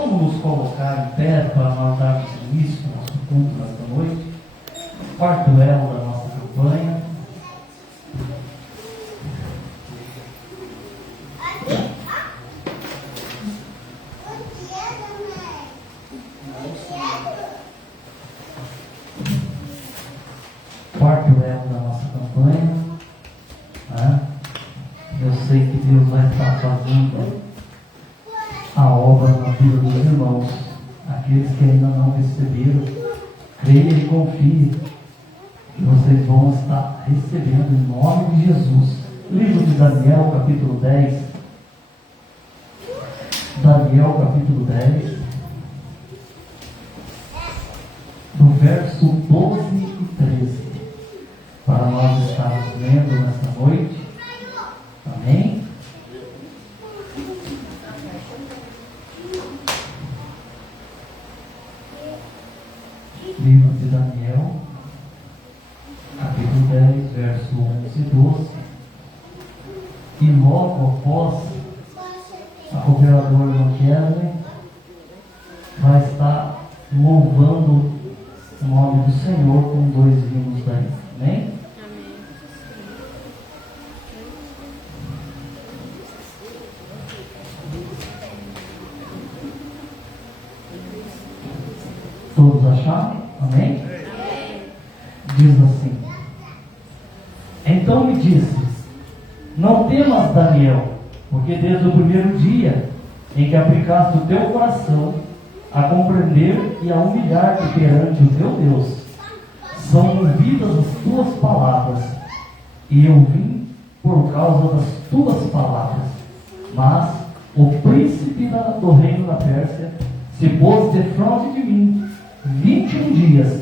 Vamos nos colocar em pé para nós darmos início ao nosso culto nesta noite. Quarto elo da nossa campanha. Quarto elo da nossa campanha. Eu sei que Deus vai estar fazendo a obra na vida dos irmãos, aqueles que ainda não receberam. Creia e confie que vocês vão estar recebendo em nome de Jesus. Livro de Daniel, capítulo 10. Daniel, capítulo 10, do verso 12 e 13, para nós estarmos lendo nesta noite. Amém? Livro de Daniel, capítulo 10, verso 11 e 12. E logo após, a governadora Kelly vai estar louvando o nome do Senhor com 2 hinos daí. Amém? Todos acharam? Amém? Diz assim: então me disse: não temas, Daniel, porque desde o primeiro dia em que aplicaste o teu coração a compreender e a humilhar-te perante o teu Deus, são ouvidas as tuas palavras, e eu vim por causa das tuas palavras. Mas o príncipe do reino da Pérsia se pôs defronte de mim 21 dias,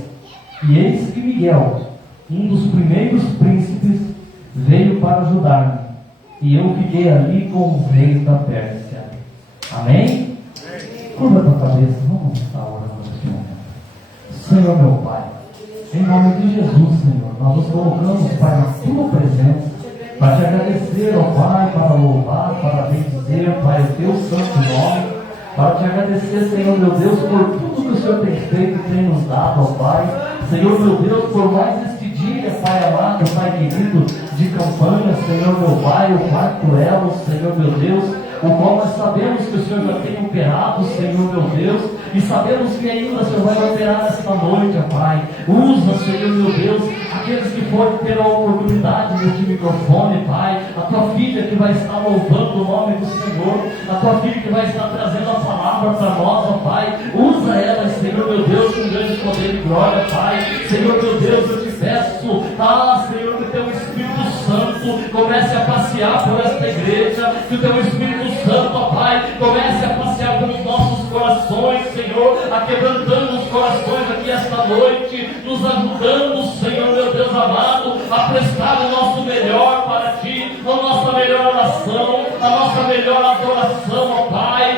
e eis que Miguel, um dos primeiros príncipes, veio para ajudar-me, e eu fiquei ali com os reis da Pérsia. Amém? Curva a tua cabeça, vamos estar orando neste momento. Senhor meu Pai, em nome de Jesus, Senhor, nós nos colocamos, Pai, na tua presença, para te agradecer, ó Pai, para louvar, para bendizer, Pai, o teu santo nome, para te agradecer, Senhor meu Deus, por tudo que o Senhor tem feito e tem nos dado, ó Pai. Senhor meu Deus, por mais este dia, Pai amado, Pai querido, de campanha, Senhor meu Pai, o quarto elo, Senhor meu Deus, o qual nós sabemos que o Senhor já tem operado, Senhor meu Deus, e sabemos que ainda o Senhor vai operar nesta noite, ó Pai. Usa, Senhor meu Deus, aqueles que forem ter a oportunidade neste microfone, Pai, a tua filha que vai estar louvando o nome do Senhor, a tua filha que vai estar trazendo a palavra para nós, ó Pai. Usa ela, Senhor meu Deus, com grande poder e glória, Pai. Senhor meu Deus, eu te peço, Senhor, que o teu Espírito Santo comece a passear por esta igreja, que o teu Espírito Santo, ó Pai, comece a passear pelos nossos corações, Senhor, aquebrantando os corações aqui esta noite, nos ajudando, Senhor meu Deus amado, a prestar o nosso melhor para Ti, a nossa melhor oração, a nossa melhor adoração, ó Pai.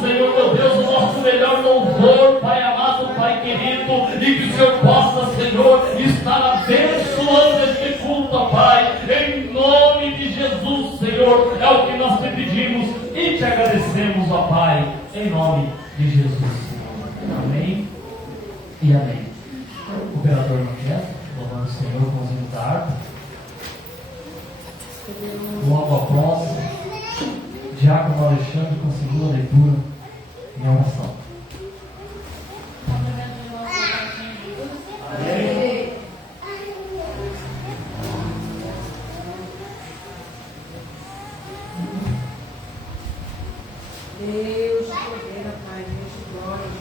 Senhor meu Deus, o nosso melhor louvor, Pai amado, Pai querido, e que o Senhor possa, Senhor, estar abençoando este culto, ó Pai, em nome de Jesus, Senhor, é o que nós te pedimos e te agradecemos, ó Pai, em nome de Jesus, Senhor. Amém e amém. O operador não quer, louvando o Senhor com os hinos da harpa. Logo após, Diácono Alexandre com a segunda leitura e oração. Amém. Deus, poder, Pai, Deus, glória.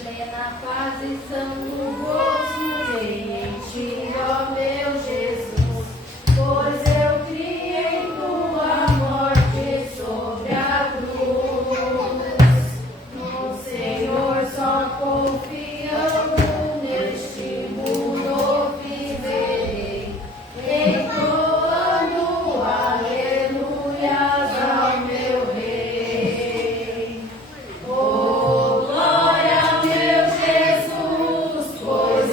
Plena paz e santo gozo tem em ti, ó meu Jesus, pois eu criei em tua morte sobre a cruz. No Senhor só confiando, neste mundo viverei, entoando aleluias ao meu Rei. Oh, glória a meu Jesus, pois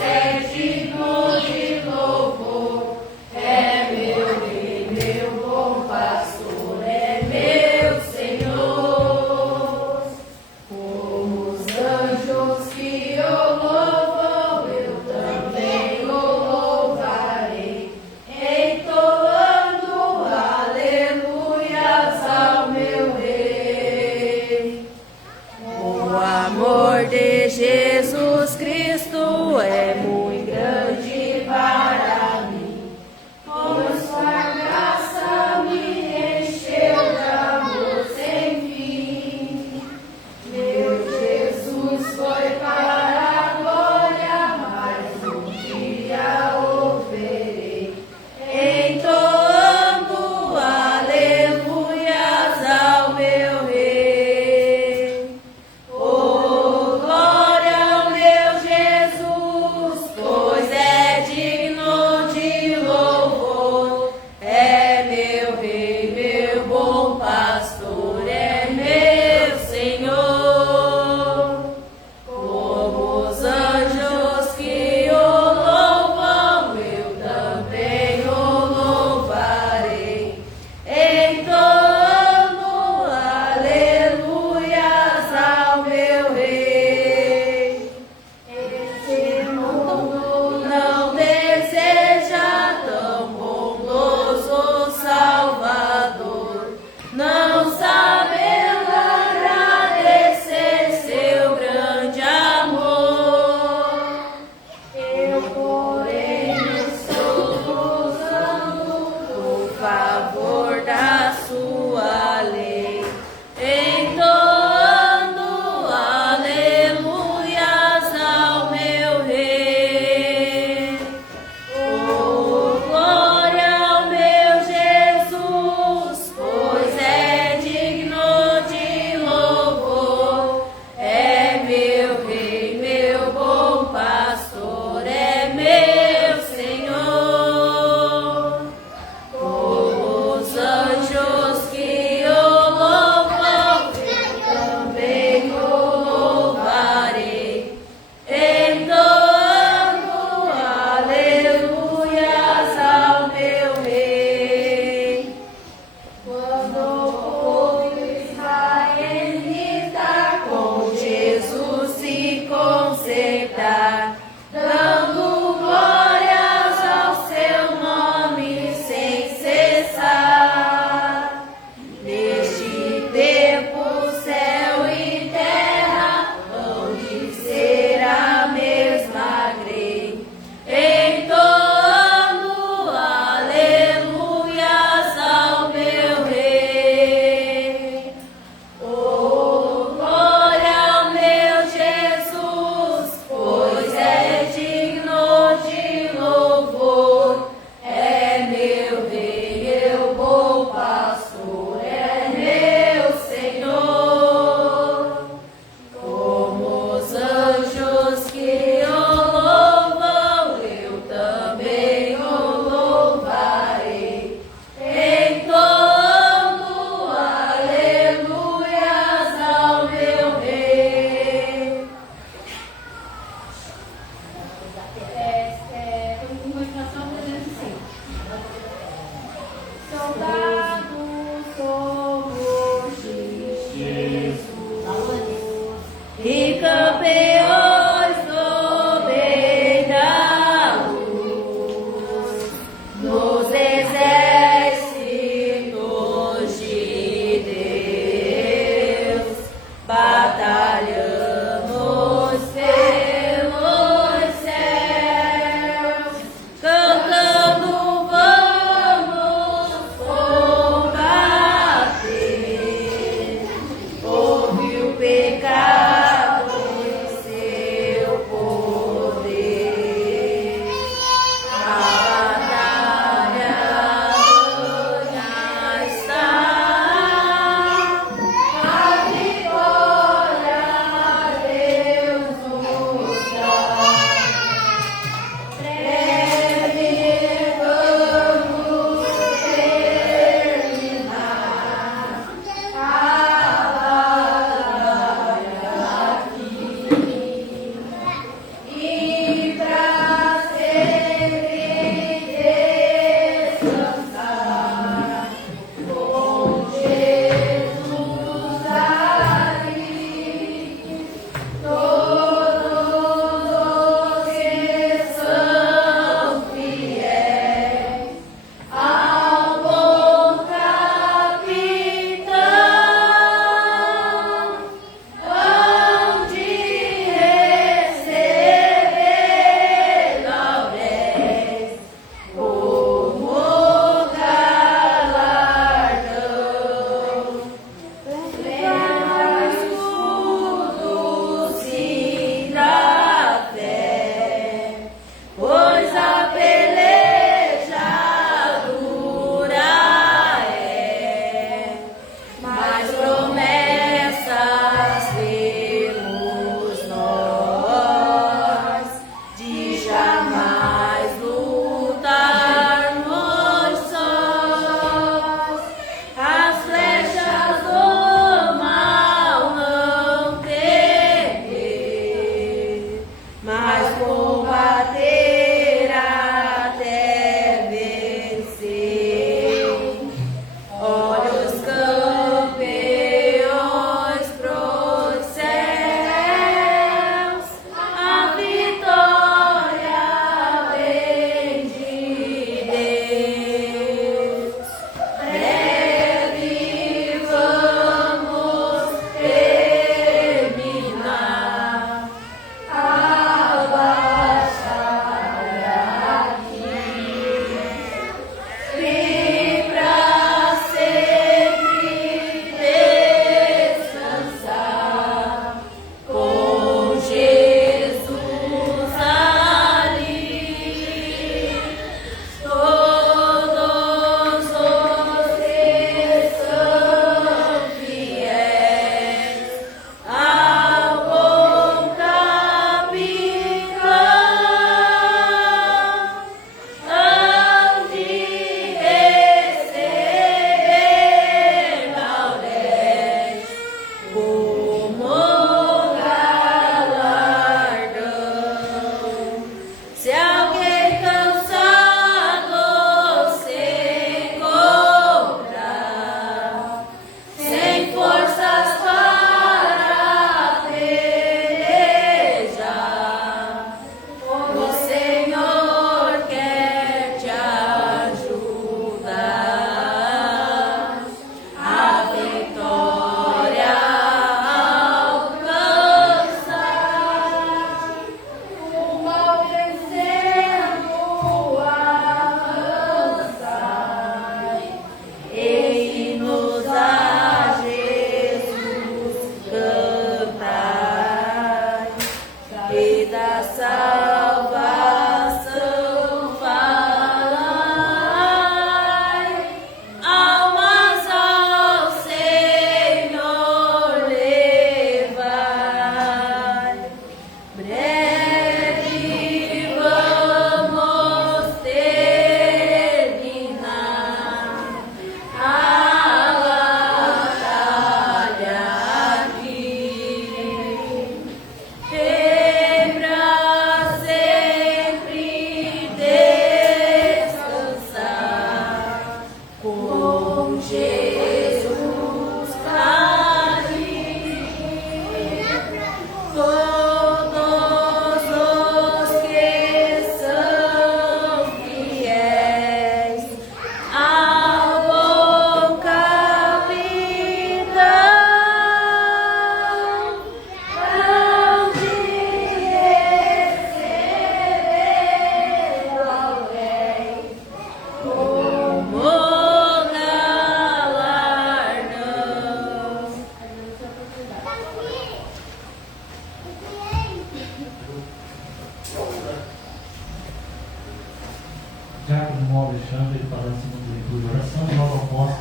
Diácono Alexandre, ele falando assim no leitura de oração, e logo após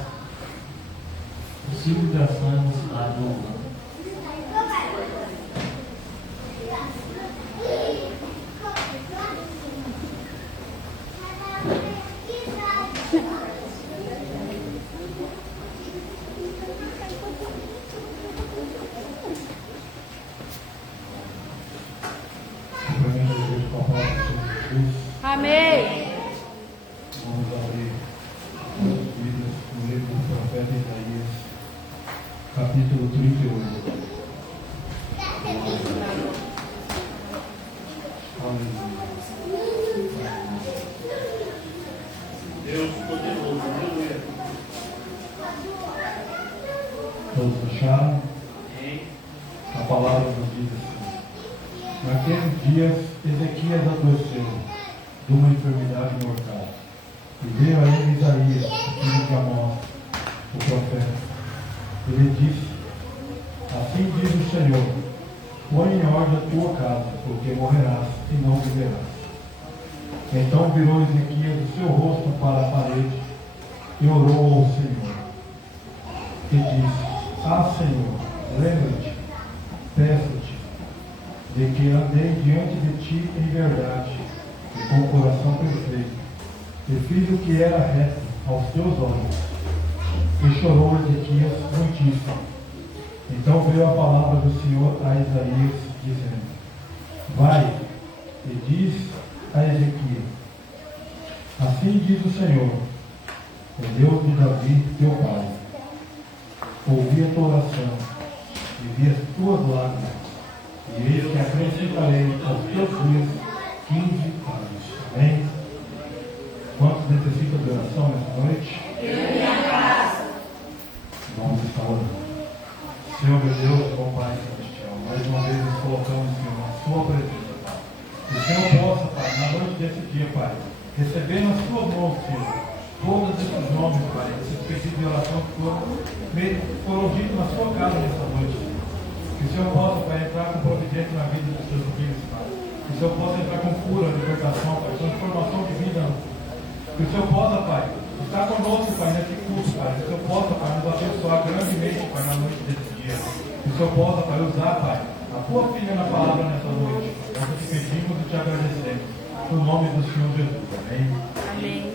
o ciclo de oração é uma cidade nova. Amém. Vamos abrir nossas Bíblias no livro do profeta Isaías, capítulo 38. Aleluia. Deus poderoso, aleluia. Todos acharam? A palavra nos diz assim: naqueles dias Ezequias adoeceu de uma enfermidade mortal, e veio a ele Isaías, filho de Amós, o profeta. Ele disse: assim diz o Senhor, põe em ordem a tua casa, porque morrerás e não viverás. Então virou Ezequias o seu rosto para a parede e orou ao Senhor, e disse: ah, Senhor, lembra-te, peço-te, de que andei diante de ti em verdade e com o coração perfeito, e fiz o que era reto aos teus olhos. E chorou Ezequias muitíssimo. Então veio a palavra do Senhor a Isaías, dizendo: vai e diz a Ezequias: assim diz o Senhor, o Deus de Davi, teu pai, ouvi a tua oração e vi as tuas lágrimas, e eis que acrescentarei aos teus dias 15 anos. Amém? Quantos necessitam de oração nessa noite? Vamos estar orando. Senhor meu Deus, bom Pai Celestial, mais uma vez nos colocamos, Senhor, na sua presença, Pai. Que o Senhor possa, Pai, na noite desse dia, Pai, receber nas suas mãos, Senhor, todos esses nomes, Pai, esses pedidos de oração que foram ditos na sua casa nessa noite, Senhor. Que o Senhor possa, Pai, entrar com providência na vida dos seus filhos, Pai. Que o Senhor possa entrar com cura, libertação, Pai, transformação de vida. Que o Senhor possa, Pai, estar conosco, Pai, nesse curso, Pai. Que o Senhor possa, Pai, nos abençoar grandemente, Pai, na noite desse dia. Que o Senhor possa, Pai, usar, Pai, a tua filha na palavra nessa noite. Nós te pedimos e te agradecemos. No nome do Senhor Jesus. Amém. Amém.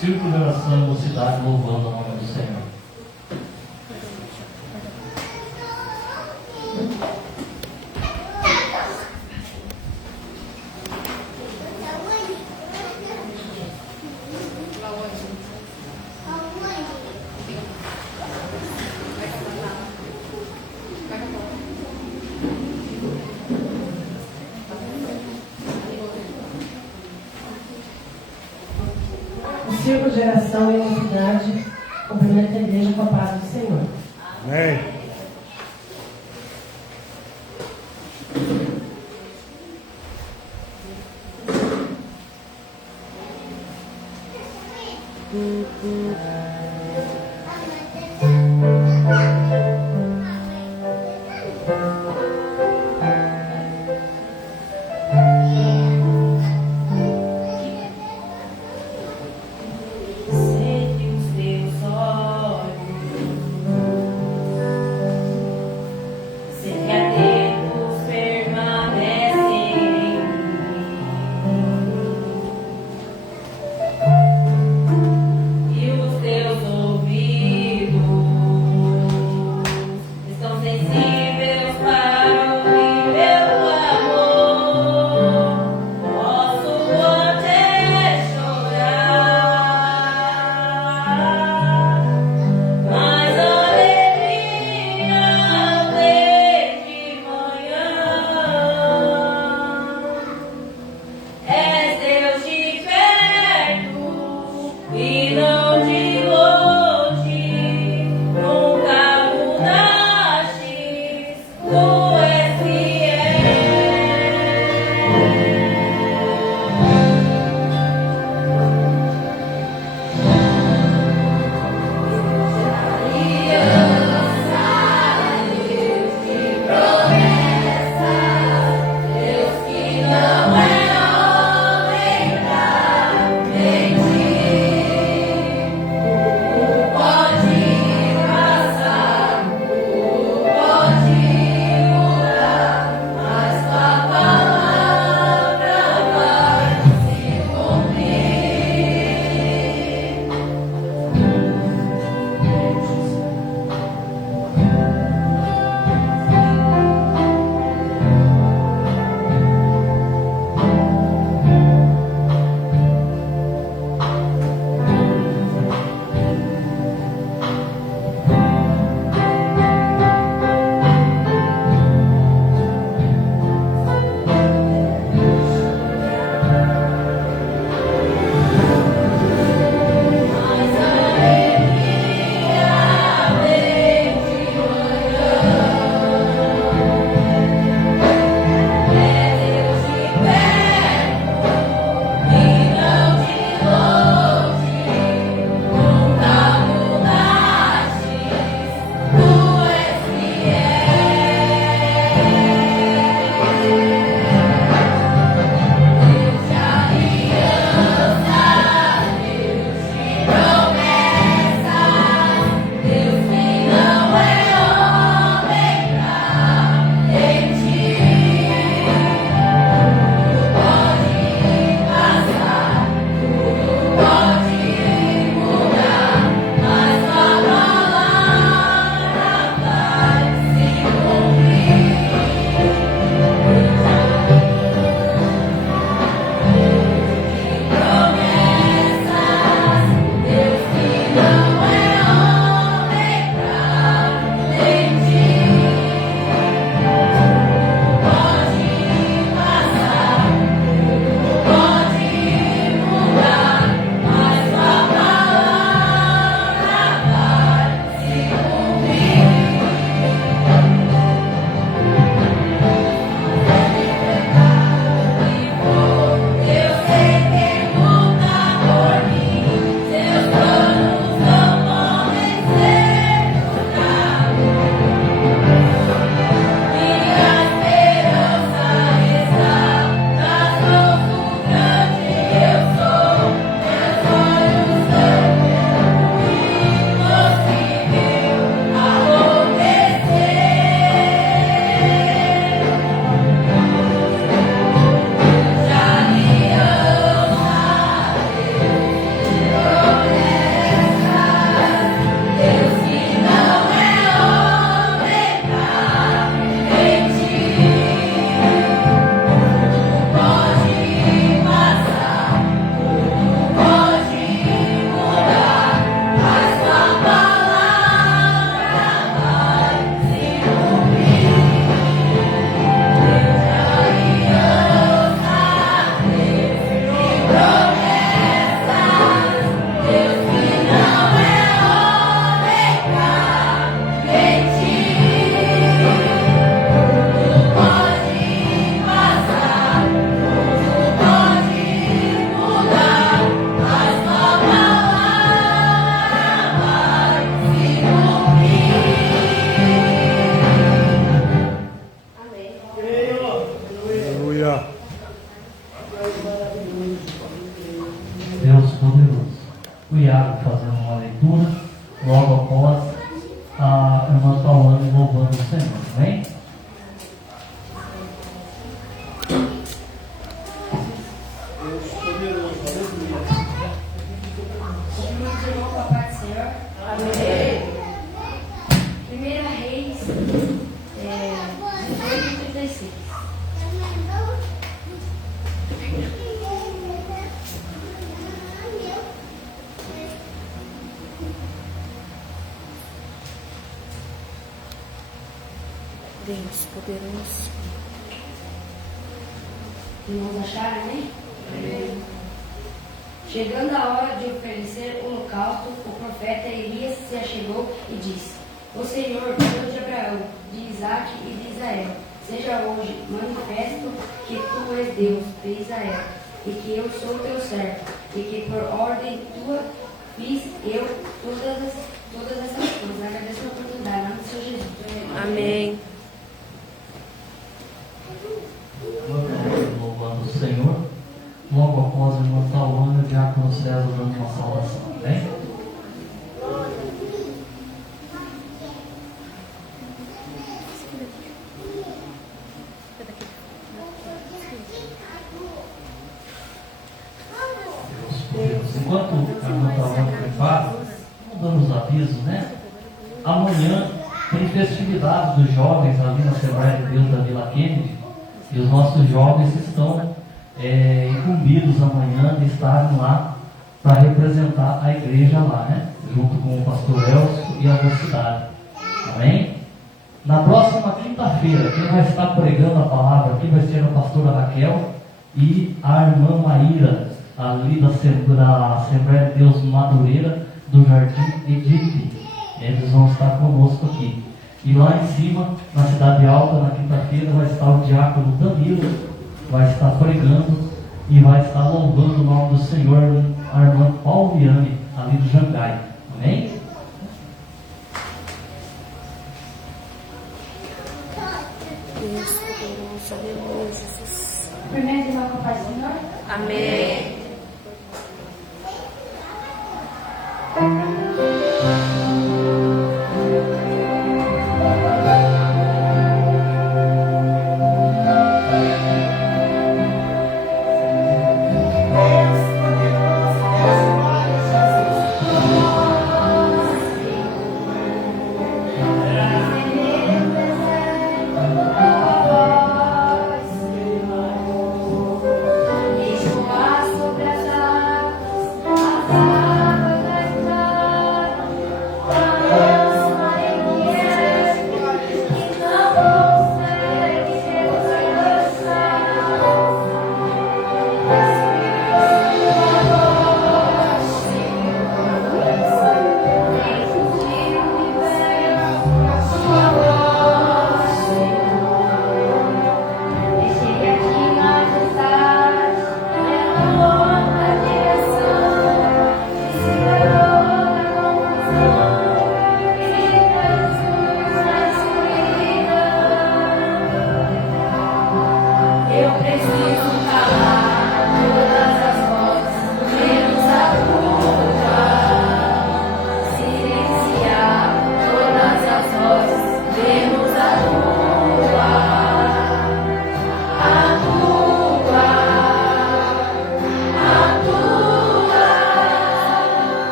Círculo de oração e mocidade louvando o nome do Senhor. O círculo de oração e mocidade cumprimenta a igreja com a paz do Senhor. Amém. Sei que os teus Amém. 1 Reis 18:36. Deus poderoso. Irmãos acharam, né? Chegando a hora de oferecer o holocausto, o profeta Elias se achegou e disse: O Senhor, Deus de Abraão, de Isaque e de Israel, seja hoje manifesto que tu és Deus de Israel, e que eu sou teu servo, e que por ordem tua fiz eu todas essas coisas. Agradeço a oportunidade, em nome do Senhor Jesus. Amém. Louvando o Senhor. Logo após o irmão Tawana, o diácono César dando uma saudação. Amém? Enquanto a irmã Tawana prepara, vamos dando os avisos, né? Amanhã tem festividade dos jovens ali na Assembleia de Deus da Vila Kennedy. E os nossos jovens estão incumbidos amanhã de estarem lá para representar a igreja lá, né? Junto com o pastor Elcio e a mocidade. Amém? Na próxima quinta-feira, quem vai estar pregando a palavra aqui vai ser a pastora Raquel e a irmã Maíra, ali da Assembleia de Deus Madureira, do Jardim Edite. Eles vão estar conosco aqui. E lá em cima, na Cidade Alta, na quinta-feira, vai estar o diácono Danilo, vai estar pregando e vai estar louvando o nome do Senhor, a irmã Pauliane, ali do Jangai. Amém? Deus poderoso, aleluia, Jesus. Primeiro, irmão, com a paz do Senhor. Amém. Deixa o laço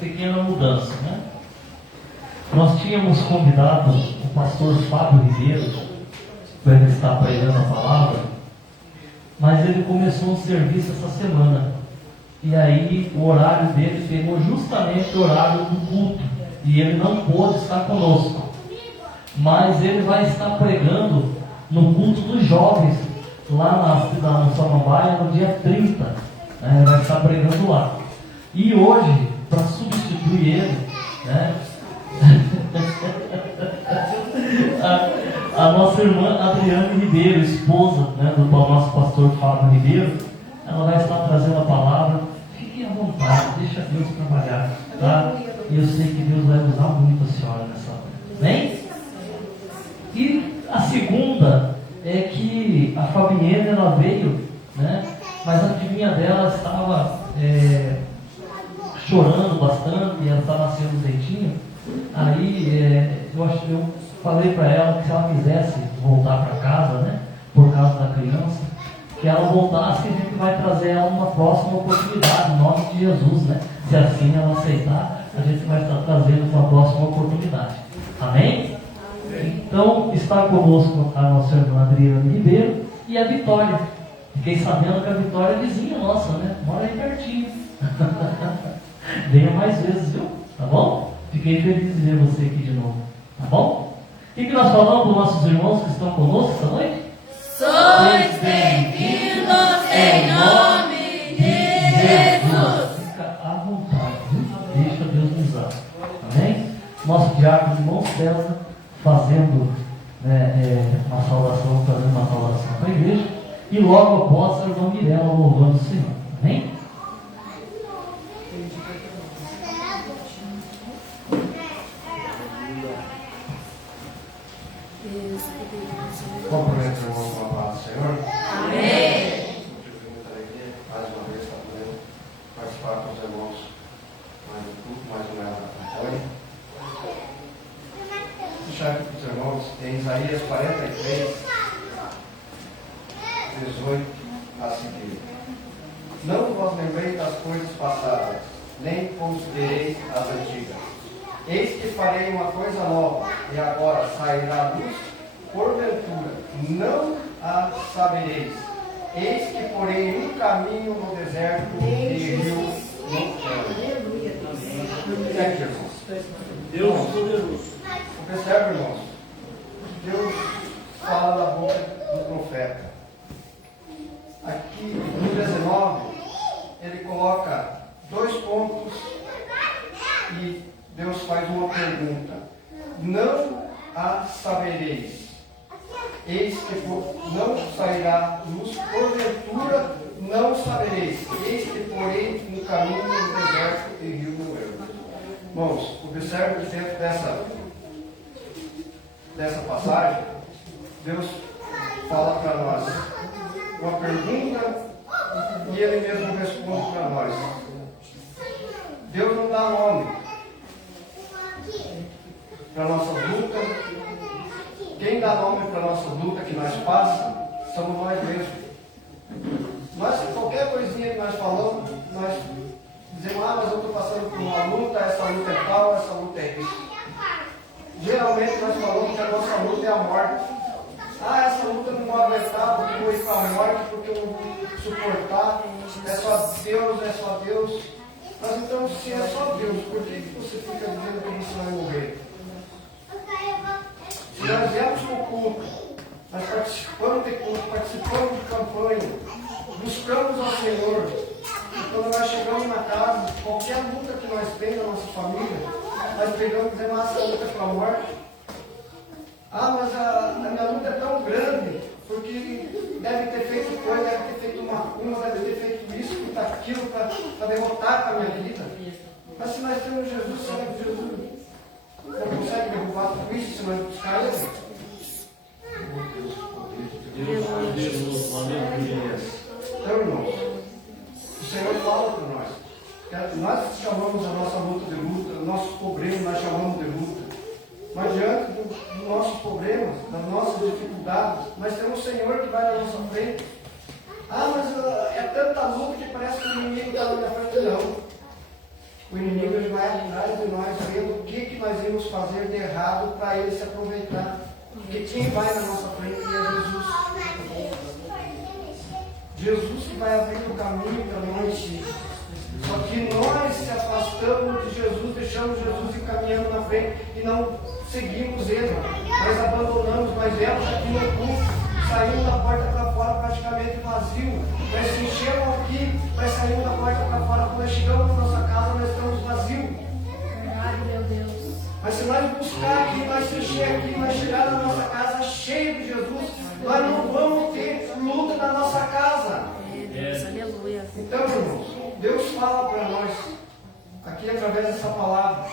pequena mudança, né? Nós tínhamos convidado o pastor Fábio Ribeiro para ele estar pregando a palavra, mas ele começou um serviço essa semana. E aí o horário dele pegou justamente o horário do culto. E ele não pôde estar conosco. Mas ele vai estar pregando no culto dos jovens, lá no Samambaia, no dia 30. Ele vai estar pregando lá. E hoje, para substituir ele, né, a nossa irmã Adriane Ribeiro, esposa, né, do nosso pastor Fábio Ribeiro, ela vai estar trazendo a palavra. Fiquem à vontade, deixa Deus trabalhar, tá? E eu sei que Deus vai usar muito a senhora nessa hora. Amém? E a segunda é que a Fabienne, ela veio, né? Mas a filhinha dela estava chorando bastante, e ela estava nascendo um leitinho. Aí eu falei para ela que se ela quisesse voltar para casa, né? Por causa da criança, que ela voltasse, que a gente vai trazer ela numa próxima oportunidade, em nome de Jesus, né? Se assim ela aceitar, a gente vai estar trazendo uma próxima oportunidade. Amém? Então, está conosco a nossa irmã Adriane Ribeiro e a Vitória. Fiquei sabendo que a Vitória é vizinha nossa, né? Mora aí pertinho. Venha mais vezes, viu? Tá bom? Fiquei feliz de ver você aqui de novo. Tá bom? O que nós falamos para os nossos irmãos que estão conosco esta noite? Sois bem-vindos em nome de Jesus. Fica à vontade, viu? Deixa Deus nos usar. Amém? Nosso diácono irmão César fazendo uma saudação para a igreja. E logo após a irmã Mirella louvando o Senhor. Amém? Cumprimento o irmão com a paz do Senhor. Amém. Tive muita alegria, mais uma vez, estar podendo participar com os irmãos mais um culto, mais uma ela da campanha. Vou deixar aqui para os irmãos em Isaías 43, 18 a seguir. Não vos lembrei das coisas passadas, nem considerei as antigas. Eis que farei uma coisa nova, e agora sairá a luz. Porventura, não a sabereis. Eis que porei um caminho no deserto e rio no céu. É Jesus. Deus poderoso. Percebe, irmãos? Deus fala da boca do profeta. Aqui no 19, ele coloca 2 pontos e Deus faz uma pergunta. Não a sabereis. Eis que não sairá luz, porventura não sabereis. Eis que porém um caminho no deserto e rio no ermo. Irmãos, observe que dentro dessa passagem, Deus fala para nós uma pergunta e Ele mesmo responde para nós. Deus não dá nome para a nossa luta. Quem dá nome para a nossa luta que nós passamos, somos nós mesmos. Nós, qualquer coisinha que nós falamos, nós dizemos, mas eu estou passando por uma luta, essa luta é tal, essa luta é isso. Geralmente nós falamos que a nossa luta é a morte. Essa luta não vou aguentar, porque eu vou ir para a morte, porque eu não vou suportar. É só Deus. Mas então, se é só Deus, por que você fica dizendo que você vai morrer? Se nós viemos para o culto, nós participamos de culto, participamos de campanha, buscamos ao Senhor, e quando nós chegamos na casa, qualquer luta que nós temos na nossa família, nós pegamos e dizemos, essa luta é para a morte. Mas a minha luta é tão grande, porque deve ter feito coisa, deve ter feito macumba, deve ter feito isso, aquilo, para derrotar a minha vida. Mas se nós temos Jesus, será que Jesus não consegue derrubar tudo isso se nós buscar Ele? Então, irmãos, o Senhor fala para nós. Nós chamamos a nossa luta de luta, nossos problemas nós chamamos de luta. Mas diante dos nossos problemas, das nossas dificuldades, nós temos o Senhor que vai na nossa frente. Mas é tanta luta que parece que o inimigo está na minha frente. Não. O inimigo ele vai atrás de nós, vendo o que nós íamos fazer de errado para ele se aproveitar. Porque quem vai na nossa frente é Jesus. Jesus que vai abrir o caminho para nós. Só que nós se afastamos de Jesus, deixamos Jesus ir caminhando na frente e não seguimos ele. Nós abandonamos, nós viemos aqui no culto, saímos da porta para fora praticamente vazio. Nós se enchemos aqui, nós saímos da porta para fora. Quando nós chegamos na nossa casa, nós estamos vazios. Verdade, meu Deus. Mas se nós buscar aqui, nós se encher aqui, nós chegar na nossa casa cheio de Jesus, nós não vamos ter luta na nossa casa. Deus, aleluia. Então, irmãos, Deus fala para nós, aqui através dessa palavra,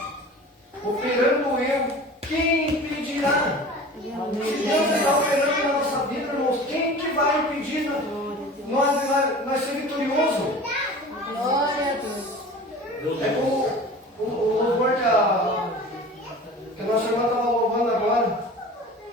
operando eu, quem impedirá? Se Deus está operando na nossa vida, irmãos, quem que vai impedir nós ser vitoriosos? Glória a Deus. É como o louvor que a nossa irmã estava louvando agora.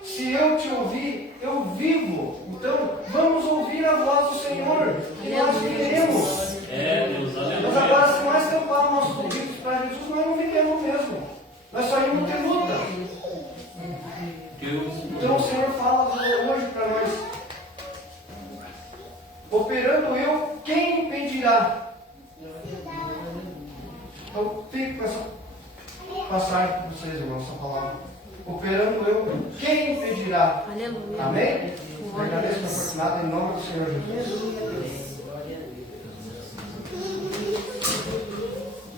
Se eu te ouvir, eu vivo. Então, vamos ouvir a voz do Senhor, que nós viveremos. Deus, aleluia. Mas agora, se nós tamparmos nossos ouvidos para Jesus, nós não vivemos mesmo. Nós só íamos ter luta. Então, o Senhor fala hoje para nós: operando eu, quem impedirá? Então, fique com essa passagem para vocês, irmãos, essa palavra. Operando eu, quem impedirá? Aleluia. Amém? Agradeço a oportunidade em nome do Senhor Jesus.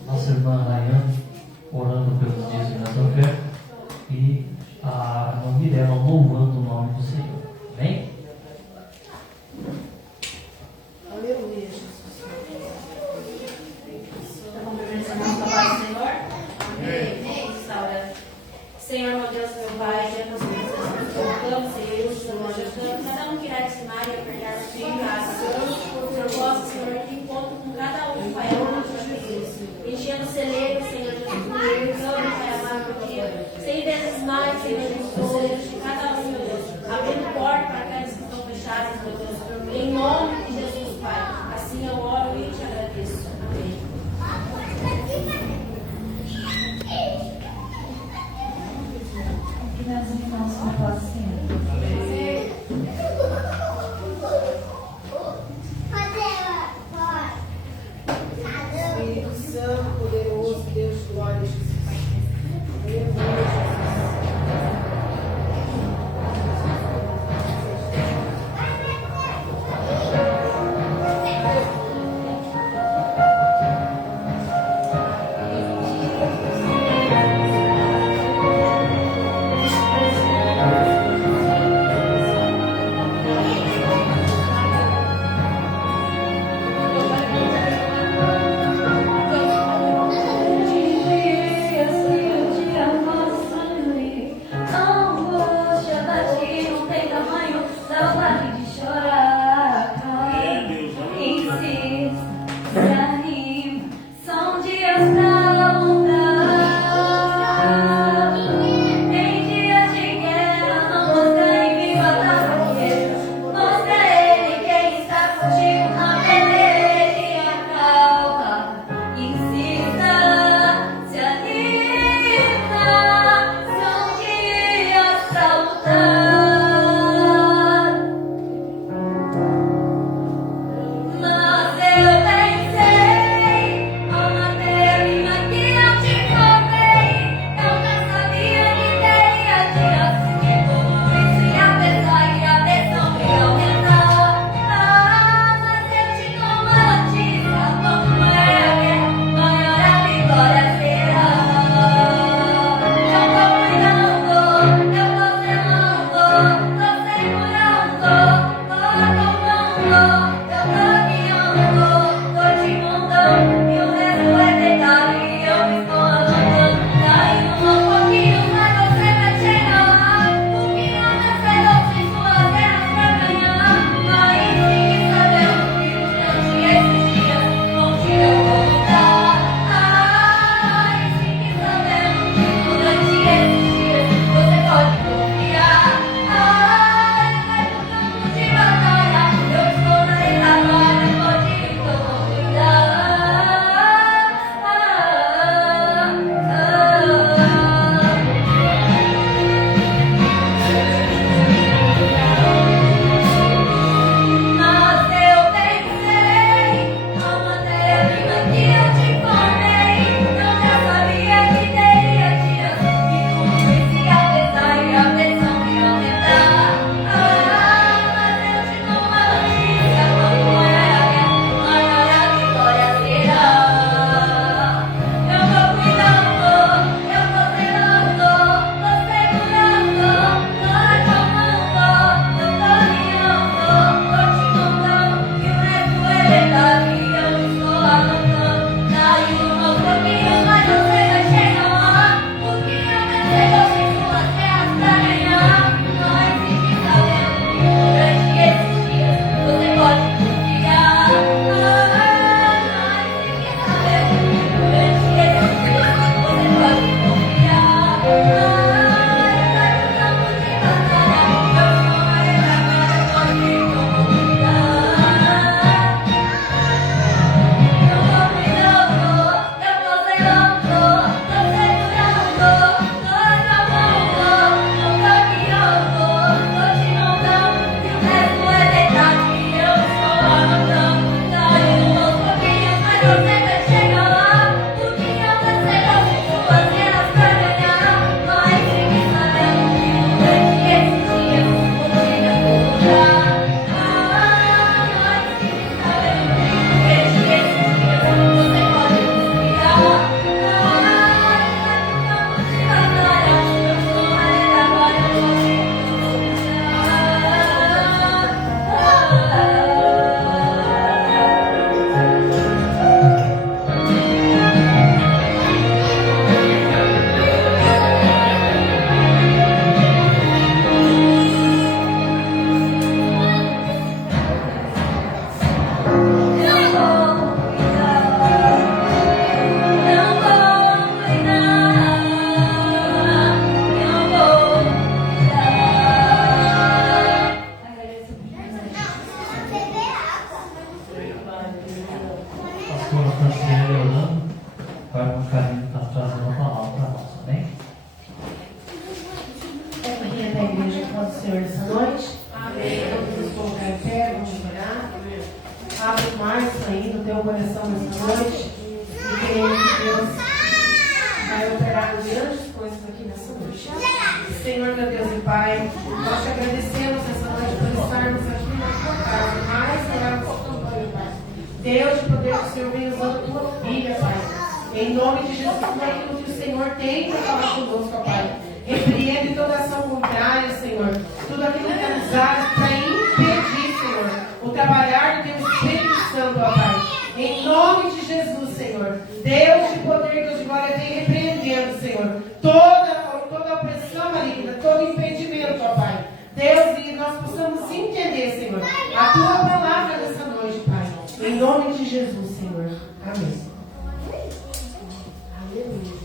Nossa irmã Rayane, orando pelos dias de nossa fé, e a irmã Mirella louvando o nome do Senhor. Amém? Aleluia, Jesus. Cumprimentamos a paz do Senhor. Amém. Restaura. Senhor, meu Deus, meu Pai, já nos colocamos, Senhor, nós ajudamos cada um que irá dizimar e apertar o Senhor em casa. Senhor, eu posso, Senhor, que encontro com cada um, Pai, ao nome de Jesus. Enchendo o celeiro, Senhor Jesus, purificando, Pai amado, porque 100 vezes mais, Senhor Jesus, os celeiros de cada um, meu Deus, abrindo porta para aqueles que estão fechados, meu Deus, em nome de Jesus, Pai. Assim eu oro e te agradeço. Amém. Que nós irmãos com a paz, Senhor. Espírito Santo, poderoso, Deus grandes coisas aqui nessa noite. Senhor, meu Deus e Pai, nós te agradecemos essa noite por estarmos aqui na tua casa, mais uma campanha, Pai. Deus, de poder que o Senhor vem usando a tua filha, Pai. Em nome de Jesus, tudo aquilo que o Senhor tem para falar conosco, Pai. Repreende toda ação contrária, Senhor. Tudo aquilo que é usado para impedir, Senhor, o trabalhar do teu Espírito Santo, ó Pai. Em nome de Jesus, Senhor. Deus de poder, Deus de glória, vem repreendendo, Senhor. Toda opressão maligna, todo impedimento, ó Pai. Deus, e nós possamos entender, Senhor, a tua palavra nessa noite, Pai. Em nome de Jesus, Senhor. Amém. Aleluia.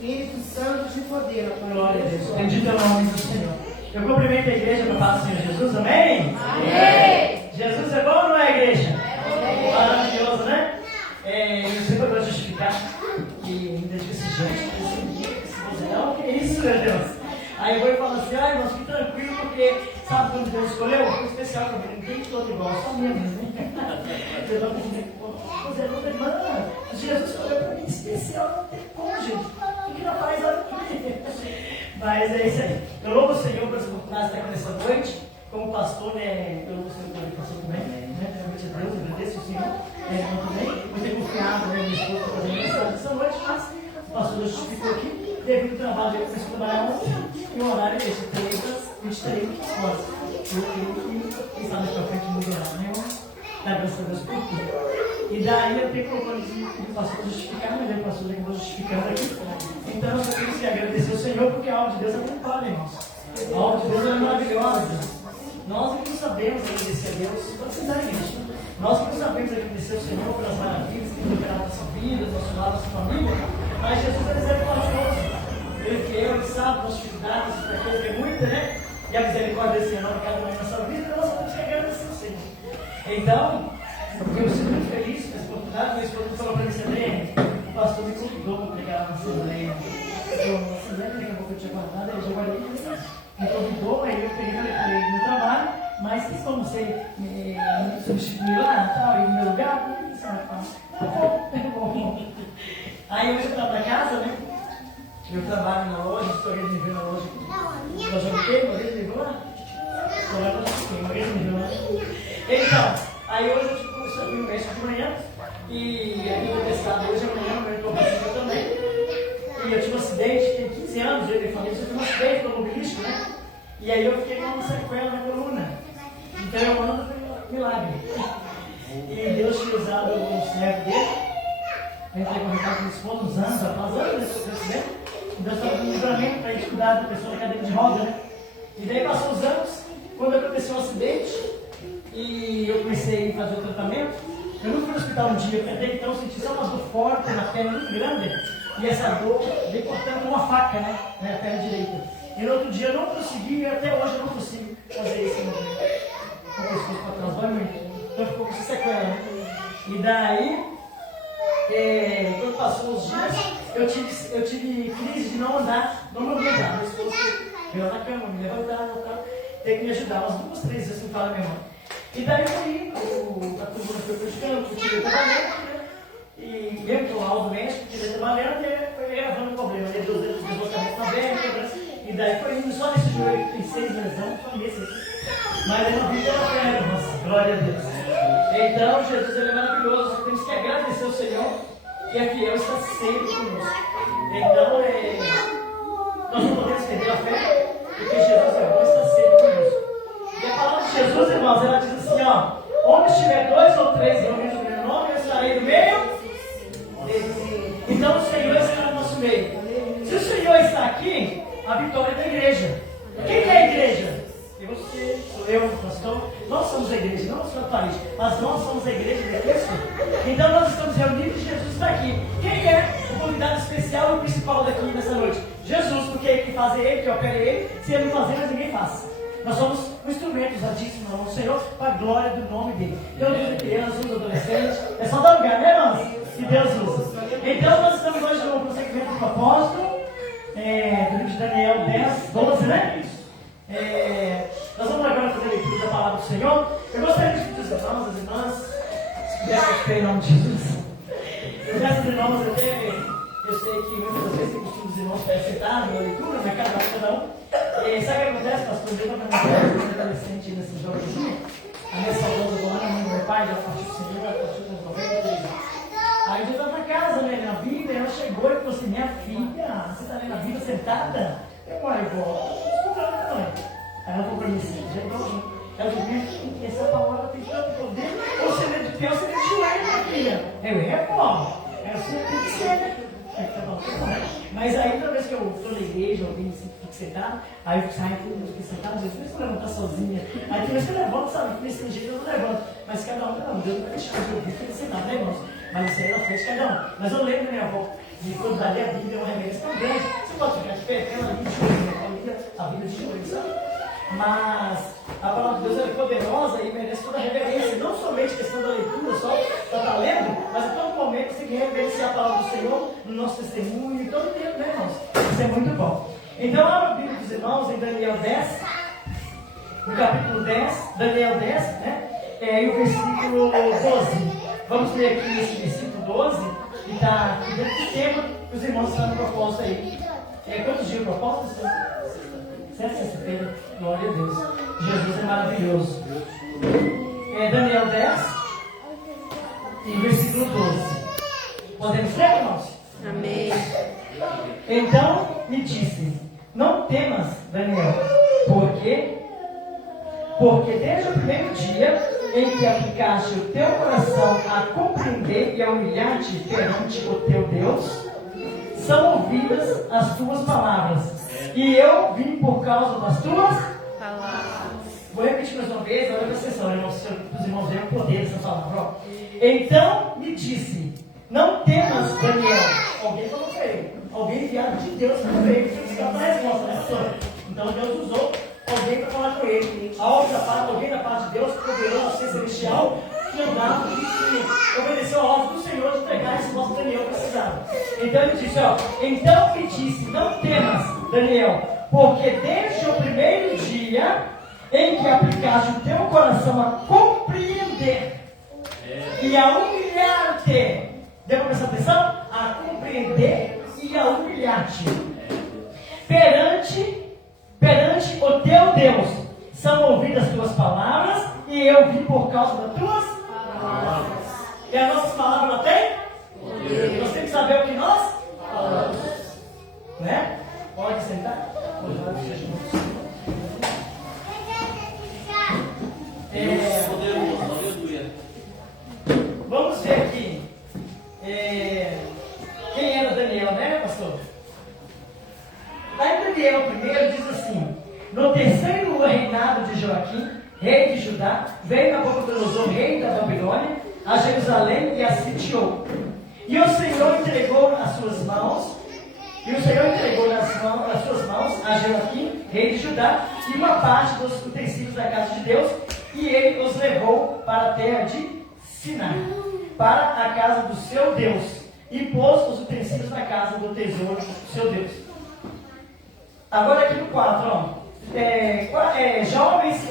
Espírito Santo de poder, ó Pai. Glória a Deus. Bendito é o nome do Senhor. Eu cumprimento a igreja para falar do Senhor Jesus, amém? Amém. Jesus é bom ou não é, igreja? Maravilhoso, né? Eu sempre vou justificar que ainda digo assim, gente, não, que isso, meu Deus? Aí eu vou e falo assim, ai, mas fique tranquilo, porque sabe quando Deus escolheu? Foi especial para mim, ninguém todo igual, só mesmo, né? Você vai dizer, você é outra irmã, Jesus escolheu para mim, especial, não tem como, gente. Fique na paz, olha aqui. Mas é isso aí. Eu louvo o Senhor por essa oportunidade de estar aqui nessa noite. Como pastor, né? Eu louvo o Senhor por ele passou também, né? Realmente a Deus, eu agradeço o Senhor. Eu também. Eu tenho confiado, né? Minha esposa para fazer mensagem essa noite, mas o pastor justificou aqui. Devido ao trabalho, eu comecei a trabalhar ontem. E o horário é esse, 3 às 23 horas. Eu creio que quem sabe para frente muda o horário, né? Dá graças a Deus por tudo. E daí eu tenho compromisso de pastor justificar, mas é o pastor que eu vou justificando aqui. Então eu só tenho que agradecer ao Senhor, porque a obra de Deus é muito boa, irmãos. A obra de Deus é maravilhosa. Nós que não sabemos agradecer a Deus, vocês da igreja. Nós que não sabemos agradecer ao Senhor pelas maravilhas que Ele operado na nossa vida, no nosso lar, na nossa família. Mas Jesus é misericordioso. Ele sabe das dificuldades, daquilo que é muita, né? E a misericórdia desse Senhor, cada um na nossa vida, então nós temos que agradecer ao Senhor. Então, eu sinto muito feliz com essa oportunidade. Minha esposa falou para mim, Sandrine, o pastor me convidou para pregar na Assembleia. Eu, Sandrine, daqui a pouco eu tinha guardado, eu já guardei me convidou, aí eu peguei no trabalho, mas tem como você me substituir lá tal, e no meu lugar? Isso é fácil. Aí hoje eu trago para casa, né? Eu trabalho na loja, estou organizando na loja. Eu já fiquei, uma vez me viu lá? Uma vez me viu lá? Então, aí hoje eu fui no médico de manhã, e aí eu testado hoje, amanhã, eu estou passando também. E eu tive um acidente, tem 15 anos, eu e minha família, eu tive um acidente automobilístico, né? E aí eu fiquei com uma sequela na coluna. Então eu ando pelo milagre. E Deus tinha usado o servo dele. Eu entrei com o recado com esposa uns anos, atrás anos desse acidente. E Deus estava dando um livramento para a gente cuidar da pessoa na cadeira de roda, né? E daí passou os anos, quando aconteceu o acidente, e eu comecei a fazer o tratamento. Eu não fui no hospital um dia, até então eu senti só uma dor forte na perna muito grande. E essa dor veio cortando com uma faca, né? Na perna direita. E no outro dia eu não consegui, e até hoje eu não consigo fazer esse movimento. Com o pescoço para trás, vai muito. Então ficou com essa sequela, né? E daí, quando passou os dias, eu tive crise de não andar, não movimentar. Meu esposo veio na cama, me levantar, tem que me ajudar. Umas 2, 3 vezes que fala minha mãe. E daí eu fui indo, a turma foi praticando, fui tirando trabalhando, né? E mesmo com o laudo médico, tirei trabalhando, foi gravando o problema. Ele deu os deslocamentos na perna, e daí foi indo só nesse joelho, tem 6 lesões, só nesse aqui. Mas eu não vi pela perna, nossa, glória a Deus. Então, Jesus ele é maravilhoso, nós temos que agradecer ao Senhor, que é fiel, está sempre conosco. Então, nós não podemos perder a fé, porque Jesus é bom, está sempre conosco. E a palavra de Jesus, irmãos, ela diz assim, ó, onde estiver 2 ou 3 reunidos no meu nome, eu estarei no meio deles. Então, o Senhor está no nosso meio. Se o Senhor está aqui, a vitória é da igreja. Quem é a igreja? E você, sou eu, pastor. Nós somos a igreja, não só a Paris, mas nós somos a igreja de Cristo. Então nós estamos reunidos e Jesus está aqui. Quem é o convidado especial e o principal daqui nessa noite? Jesus, porque ele que faz ele, que opera ele. Se ele não fazer, mas ninguém faz. Nós somos um instrumento usadíssimo na mão do Senhor para a glória do nome dele. Então, Deus de crianças, os adolescentes, é só dar lugar, né, irmãos? Que Deus usa. Então, nós estamos hoje no prosseguimento do propósito. Do livro de Daniel 10, 12, né? Nós vamos agora fazer a leitura da palavra do Senhor. Eu gostaria de pedir os irmãos, as irmãs, se puderem ter em nome de Jesus. Eu peço aos irmãos até sentado na leitura, né? Cada um. E sabe o que acontece, pastor? Eu estava na adolescente nesse jogozinho. A minha saudosa dona, meu pai, já partiu do Senhor, já partiu dos 93 anos. Aí eu estava na casa, né, na Bíblia, e ela chegou e falou assim: minha filha, você está lendo a Bíblia sentada? Eu falei, desculpa, mãe. Aí ela falou para mim assim: ela disse, essa palavra tem tanto poder, você lê de pé, você lê de joelho, minha filha. Eu como? Você tem que ser, né? Mas aí, toda vez que eu estou na igreja, alguém assim, fica sentado, aí eu saio, eu fico sentado, às vezes eu levantar sozinha. Aí tem vezes que eu levanto, sabe? Nesse jeito eu não levanto. Mas cada um, Deus não vai deixar de ouvir, fica sentado, né, irmãos? Mas isso aí ela fez cada um. Mas eu lembro da minha avó, de quando dali a Bíblia é uma reverência tão grande. Você pode ficar de pé, ela ali de joelho, né? A Bíblia de joelho, sabe? Mas a palavra de Deus é poderosa e merece toda a reverência, não somente a questão da leitura, só para estar lendo, mas em todo momento você tem que reverenciar a palavra do Senhor no nosso testemunho, em todo tempo, né, irmãos? Isso é muito bom. Então, abra a Bíblia dos irmãos em Daniel 10, no capítulo 10, Daniel 10, né? E o versículo 12. Vamos ler aqui esse versículo 12, que está dentro do tema que os irmãos estão no propósito aí. Quantos dias o propósito? Sexta-feira, glória a Deus. Jesus é maravilhoso. Daniel 10, e versículo 12. Podemos ler, irmãos? Amém. Então me disse: não temas, Daniel, porque desde o primeiro dia em que aplicaste o teu coração a compreender e a humilhar-te perante o teu Deus, são ouvidas as tuas palavras. E eu vim por causa das tuas palavras. Vou repetir mais uma vez, olha para a sessão, irmãos, para os irmãos verem o poder dessa palavra. Então me disse: não temas, Daniel. Alguém falou para ele, alguém enviado de Deus para ele, para buscar a resposta, né, pastor? Então Deus usou alguém para falar com ele. Alguém da parte de Deus, poderoso, ser celestial, que andava e obedeceu a ordem do Senhor de pegar a resposta que Daniel precisava. Então ele disse: então me disse, não temas, Daniel, porque desde o primeiro dia em que aplicaste o teu coração a compreender e a humilhar-te, deu para prestar atenção? A compreender e a humilhar-te perante o teu Deus, são ouvidas as tuas palavras, e eu vim por causa das tuas palavras. E as nossas palavras não tem? Nós temos que saber o que nós falamos, né? Pode sentar. Vamos ver aqui quem era Daniel, né, pastor? Lá em Daniel primeiro diz assim: no terceiro reinado de Joaquim, rei de Judá, veio Nabucodonosor, rei da Babilônia, a Jerusalém e a sitiou. E o Senhor entregou nas suas mãos a Joaquim, rei de Judá, e uma parte dos utensílios da casa de Deus, e ele os levou para a terra de Sinai, para a casa do seu Deus, e pôs os utensílios na casa do tesouro do seu Deus. Agora aqui no 4, jovens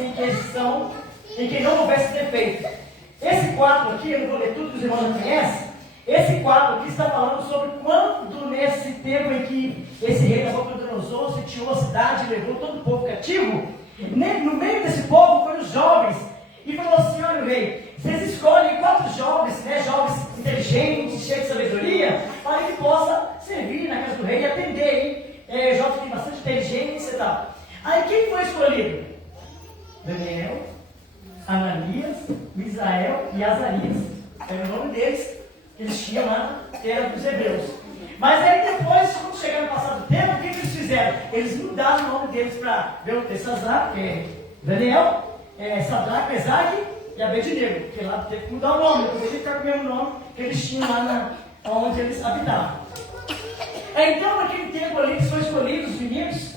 em que não houvesse defeito. Esse quadro aqui, eu não vou ler tudo que os irmãos já conhecem. Esse quadro aqui está falando sobre quando, nesse tempo em que esse rei Nabucodonosor sitiou a cidade e levou todo o povo cativo, no meio desse povo foram os jovens, e falou assim: olha, rei, vocês escolhem 4 jovens, né, jovens inteligentes, cheios de sabedoria, para que possa servir na casa do rei e atender, hein? Jovens que têm bastante inteligência e tal. Aí quem foi escolhido? Daniel, Ananias, Misael e Azarias. Era o nome deles, eles tinham lá, que era dos hebreus. Mas aí depois, quando chegaram no passado tempo, o que eles fizeram? Eles mudaram o nome deles para Beltesazar, Daniel, Sadraque, Mesaque e Abednego, porque lá teve que mudar o nome, porque ele está com o mesmo nome que eles tinham lá onde eles habitavam. Então, naquele tempo ali, que foram escolhidos os meninos,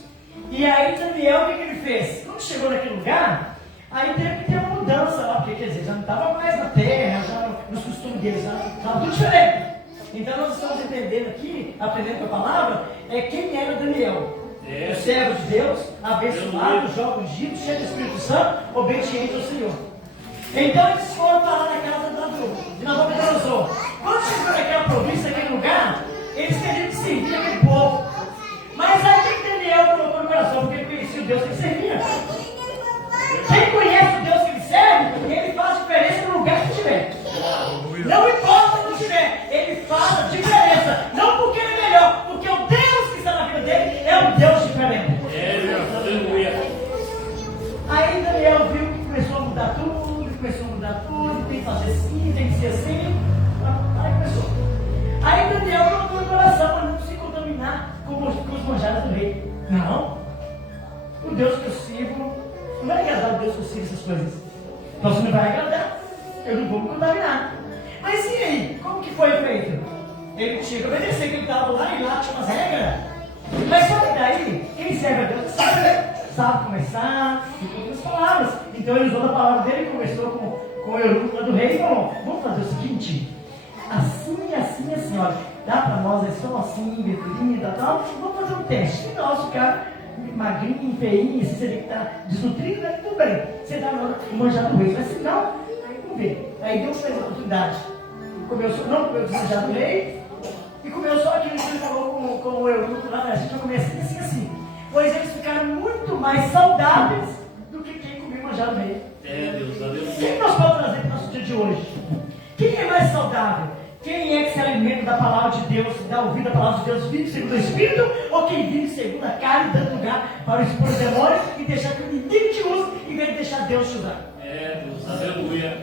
e aí Daniel, o que ele fez? Quando chegou naquele lugar, aí teve que ter uma mudança lá, porque quer dizer, já não estava mais na terra, já nos costumes deles, já estava tudo diferente. Então nós estamos entendendo aqui, aprendendo com a palavra, quem era Daniel. O servo de Deus, abençoado, jovem ungido, cheio do Espírito Santo, obediente ao Senhor. Então eles foram para lá na casa de Nabucodonosor. Quando chegou naquela província, naquele lugar, eles queriam servir aquele povo. Mas aí Deus que ele servia. Quem conhece o Deus que ele serve, ele faz diferença no lugar que estiver. Não importa onde estiver, ele faz a diferença. Não porque ele é melhor, porque o Deus que está na vida dele é um Deus diferente. Aí Daniel viu que começou a mudar tudo, tem que fazer assim, tem que ser assim. Aí começou. Aí Daniel colocou no coração para não se contaminar com os manjares do rei. Não. O Deus que eu sirvo não vai agradar o Deus que eu sirvo essas coisas. Então se não vai agradar, eu não vou me contaminar. Mas e aí? Como que foi feito? Ele tinha que obedecer, que ele estava lá e lá tinha umas regras. Mas só que daí, quem serve a Deus sabe, né? Sabe começar e com outras palavras. Então ele usou a palavra dele e conversou com o eunuco lá do rei e falou: vamos fazer o seguinte, assim, olha, dá para nós, é só assim, letrinha e tal, vamos fazer um teste. Se nós ficar magrinho, feinho, se você está desnutrido, né? Tudo bem, você dá o manjar do rei, mas se não, aí vamos ver. Aí Deus fez a oportunidade. Não comeu o manjar do rei e comeu só aquilo que ele falou com o eunuco lá, a gente vai comer assim. Pois eles ficaram muito mais saudáveis do que quem comeu o manjar do rei. Deus, aleluia. O que nós podemos trazer para o nosso dia de hoje? Quem é mais saudável? Quem é que se alimenta da palavra de Deus, dá ouvido à palavra de Deus, vive segundo o Espírito, ou quem vive segundo a carne, dando lugar para o expor os demônios e deixar que o inimigo te use, em vez de deixar Deus te usar? Deus, aleluia.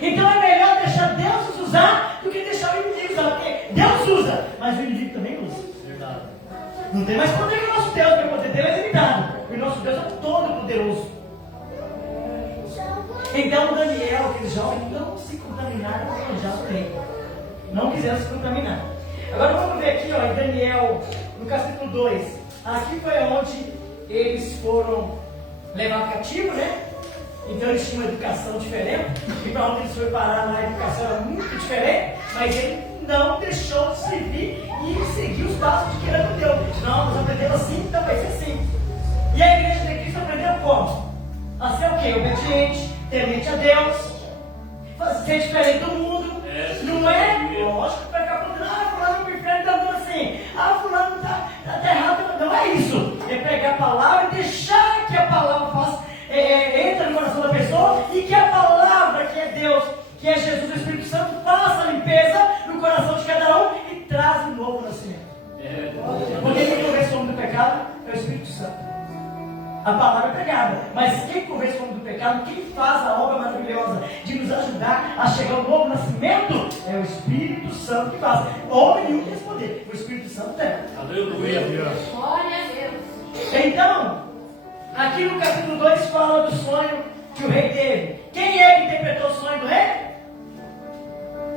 Então é melhor deixar Deus nos usar do que deixar o inimigo usar, porque Deus usa, mas o inimigo também usa. Verdade. Não tem mais poder que o nosso Deus, porque o poder dele é limitado. O nosso Deus é todo poderoso. Então Daniel, aqueles jovens, não se contaminaram com o manjar do rei. Não quiseram se contaminar. Agora vamos ver aqui, ó, em Daniel, no capítulo 2. Aqui foi onde eles foram levados cativo, né? Então eles tinham uma educação diferente. E para onde eles foram parar na educação era muito diferente. Mas ele não deixou de servir e seguir os passos de quem era judeu. Não, nós aprendemos assim, então vai ser assim. E a igreja de Cristo aprendeu como? A ser o quê? Obediente, temente a Deus, ser diferente do mundo. Não é? Lógico que vai ficar falando, fulano no inferno está andando assim, fulano está errado. Não é isso. É pegar a palavra e deixar que a palavra faça, entra no coração da pessoa e que a palavra que é Deus, que é Jesus, o Espírito Santo, faça a limpeza no coração de cada um e traz um novo nascimento. Porque quem convence o homem do pecado é o Espírito Santo. A palavra é pregada, mas quem convence o homem do pecado, quem faz a obra maravilhosa de nos ajudar a chegar ao novo nascimento, é o Espírito Santo que faz. O homem nenhum tem esse poder, o Espírito Santo tem. Aleluia. Glória a Deus. Então, aqui no capítulo 2 fala do sonho que o rei teve. Quem é que interpretou o sonho do rei?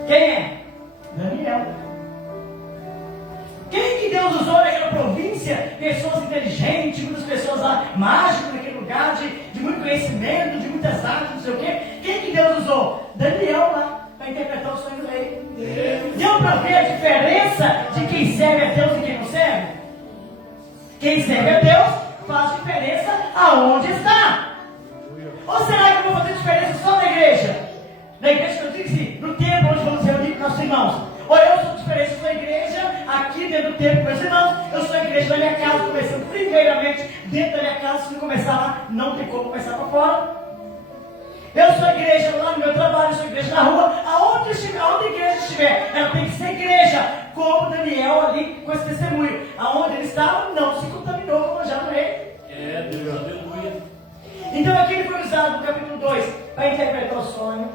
Quem é? Daniel. Quem que Deus usou naquela província? Pessoas inteligentes, muitas pessoas lá, mágicas naquele lugar, de muito conhecimento, de muitas artes, não sei o quê. Quem que Deus usou? Daniel lá, para interpretar o sonho do rei. Deu para ver a diferença de quem serve a Deus e quem não serve? Quem serve a Deus faz diferença aonde está. Ou será que eu vou fazer diferença só na igreja? Na igreja que eu disse, no templo onde vamos reunir com nossos irmãos. Ou eu sou diferença na igreja, aqui dentro do templo com meus irmãos. Eu sou a igreja na minha casa, começando primeiramente dentro da minha casa. Se não começar lá, não tem como começar para fora. Eu sou a igreja lá no meu trabalho, eu sou a igreja na rua. Aonde a igreja estiver, ela tem que ser igreja. Como Daniel ali com esse testemunho. Aonde ele estava, não se contaminou com o manjar do rei. Deus, aleluia. Então aqui ele foi usado no capítulo 2 para interpretar o sonho.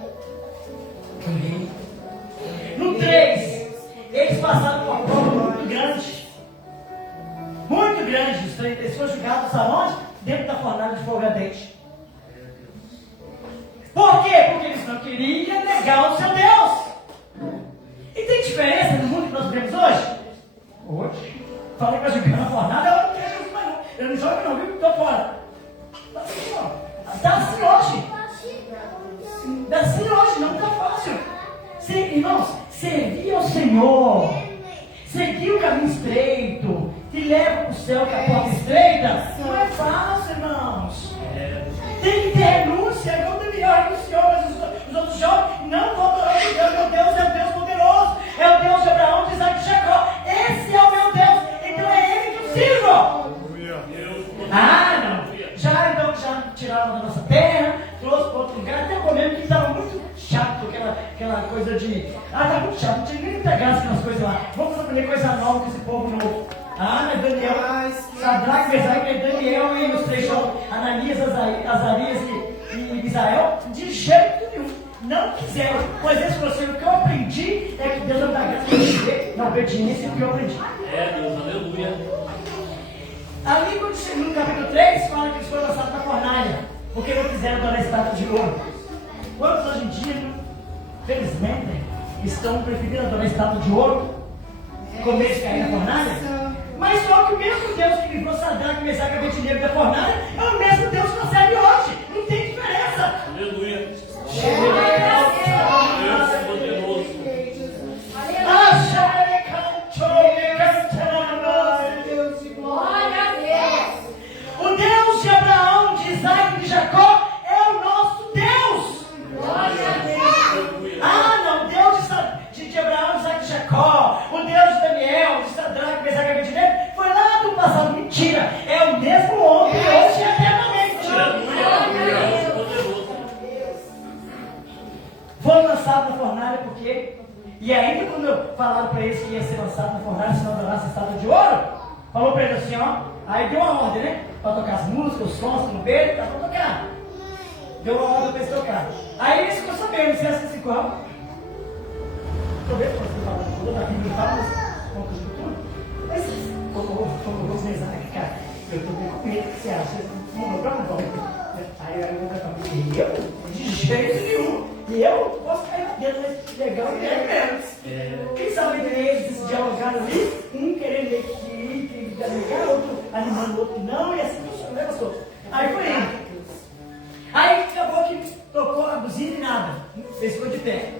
No 3, eles passaram por uma prova muito grande. Muito grande. Eles foram julgados aonde? Dentro da fornalha de fogo ardente. Por quê? Porque eles não queriam negar o seu Deus. E tem diferença no mundo que nós vivemos hoje? Hoje? Falei para jogar na fornalha, eu não quero mais não. Eu não jogo não, viu? Estou fora. Está assim, ó. Está assim hoje. Está assim hoje, não está fácil. Irmãos, servir ao Senhor, seguir o caminho estreito, que leva para o céu, que a porta estreita, não é fácil, irmãos. Tem que ter renúncia, como Daniel renunciou, mas os outros jovens não vão adorar o Deus. Meu Deus é o Deus poderoso, é o Deus de Abraão, de Isaac e de Jacó. Esse é o meu Deus, então é Ele que eu sirvo. Ah, coisa nova com esse povo novo. Ah, mas Daniel, Sadraque, Mesaque e Daniel e os três jovens, Ananias, Azarias e Misael, de jeito nenhum, não quiseram. Pois esse professor, o que eu aprendi é que Deus não dá graça para viver na obediência que eu aprendi. Deus, aleluia. Ali no capítulo 3, fala que eles foram lançados na fornalha, porque não quiseram adorar a estátua de ouro. Quantos hoje em dia, felizmente, estão preferindo adorar a estátua de ouro, comer e cair na fornalha? Mas só que o mesmo Deus que livrou Sadraque, Mesaque e Abednego da fornalha é o mesmo Deus que nós serve hoje. Não tem diferença. Aleluia. Deus poderoso. glória a Deus. O Deus de Abraão, de Isaac e de Jacó é o nosso Deus. Glória a Deus. Ah, não, Deus de Abraão, Isaac e Jacó, o Deus de Daniel, de Sadraque, Mesaque e Abednego, foi lá do passado. Mentira, é o mesmo homem hoje e eternamente. Foram lançados na fornalha porque, e ainda quando falaram para eles que ia ser lançado na fornalha se não adorasse a estátua de ouro, falou para eles assim, ó, aí deu uma ordem, né? Para tocar as músicas, os sons, trombeta, tá para tocar. Deu uma ordem para eles tocar. Aí eles ficou sabendo, se essa qual? Trombeta, quando você fala de toda a Bíblia, fala, mas vamos rezar aqui, cara. Eu estou bem com medo, o que você acha? Vamos jogar um bom. Aí eu vou cantar, eu? De jeito nenhum. E eu posso cair lá dentro, mas legal e é menos. Quem sabe eles dialogaram ali, um querendo meio que ligar, outro animando o outro não, e assim funciona, né, pastor? Aí foi indo. Aí acabou que tocou a buzina e nada. Eles ficou de pé.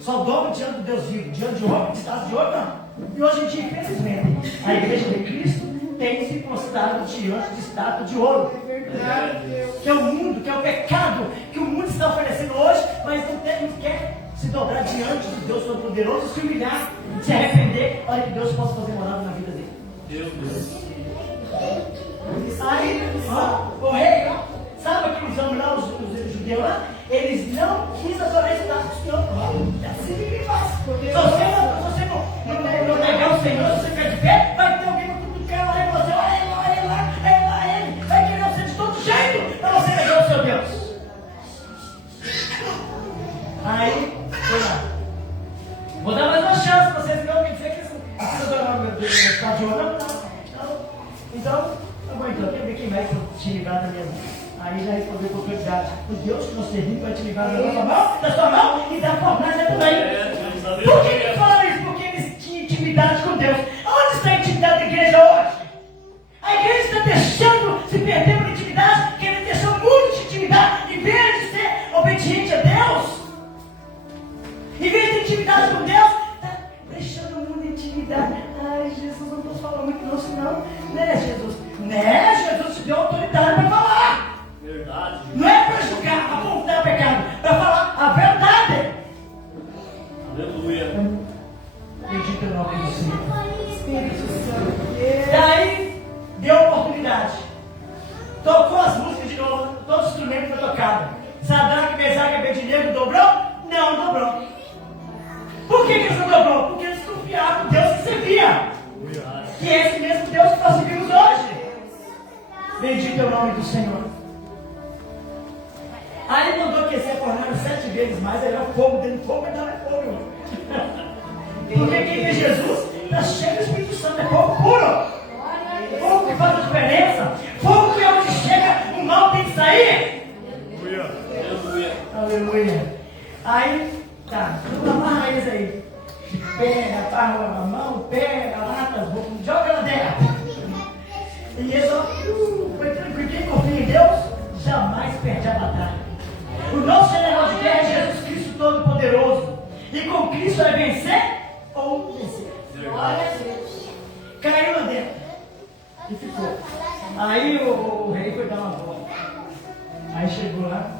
Só dobra diante do Deus vivo, diante de ouro, de estátua de ouro, não. E hoje em dia, infelizmente, a igreja de Cristo tem se prostrado diante de estátua de ouro. Que é o mundo, que é o pecado que o mundo está oferecendo hoje, mas não quer se dobrar diante de Deus Todo-Poderoso, se humilhar, se arrepender, para que Deus possa fazer morada na vida dele. Deus. Aí, ó, o rei, ó, sabe aqueles homens lá, os judeus lá? Eles não quis adorar a estátua do Senhor. É assim que ele faz. Se você não negar o Senhor, se você ficar de pé, vai ter alguém no cutucar lá e você, olha lá, ele vai querer você de todo jeito para você negar o seu Deus. Aí, foi lá. Vou dar mais uma chance para vocês, não quer dizer que eles não precisam adorar o Deus de ouro, não. Então, quer ver quem vai te livrar da minha mão? Aí já respondeu com autoridade. O Deus que nós servimos vai te livrar da sua mão e da fornalha também. Por que fala isso? Porque eles tinham intimidade com Deus. Onde está a intimidade da igreja hoje? A igreja está deixando se perder por intimidade, porque ele deixou muito de intimidade, em vez de ser obediente a Deus. Em vez de intimidade com Deus, está deixando muito intimidade. Ai, Jesus, não estou falando muito não, senão, né, Jesus? Né, Jesus te deu autoridade para falar. Verdade. Não é para julgar, apontar pecado, para falar a verdade. Aleluia. Bendito é o nome do Senhor. Daí deu oportunidade. Tocou as músicas de novo, todos os instrumentos foram tocados. Sadraque, Mesaque e Abednego dobrou? Não dobrou. Por que eles não dobrou? Porque eles confiavam no Deus que servia. Que é esse mesmo Deus que nós servimos hoje. Bendito é o nome do Senhor. Aí ele mandou aquecer a fornalha 7 vezes mais, aí era fogo dentro do fogo, mas não é fogo. Porque quem vê Jesus está cheio do Espírito Santo, é fogo puro. Fogo que faz a diferença. Fogo que é onde chega, o mal tem que sair. Aleluia. Aleluia. Aí, tá, tudo amarra eles aí. Pega, amarra a mão, pega, lata, joga na terra. E ele só, foi tranquilo. Quem confia em Deus, jamais perde a batalha. O nosso general de guerra é Jesus Cristo Todo-Poderoso. E com Cristo é vencer ou vencer. Glória a Deus. Caiu lá dentro. E ficou. Aí o rei foi dar uma volta. Aí chegou lá.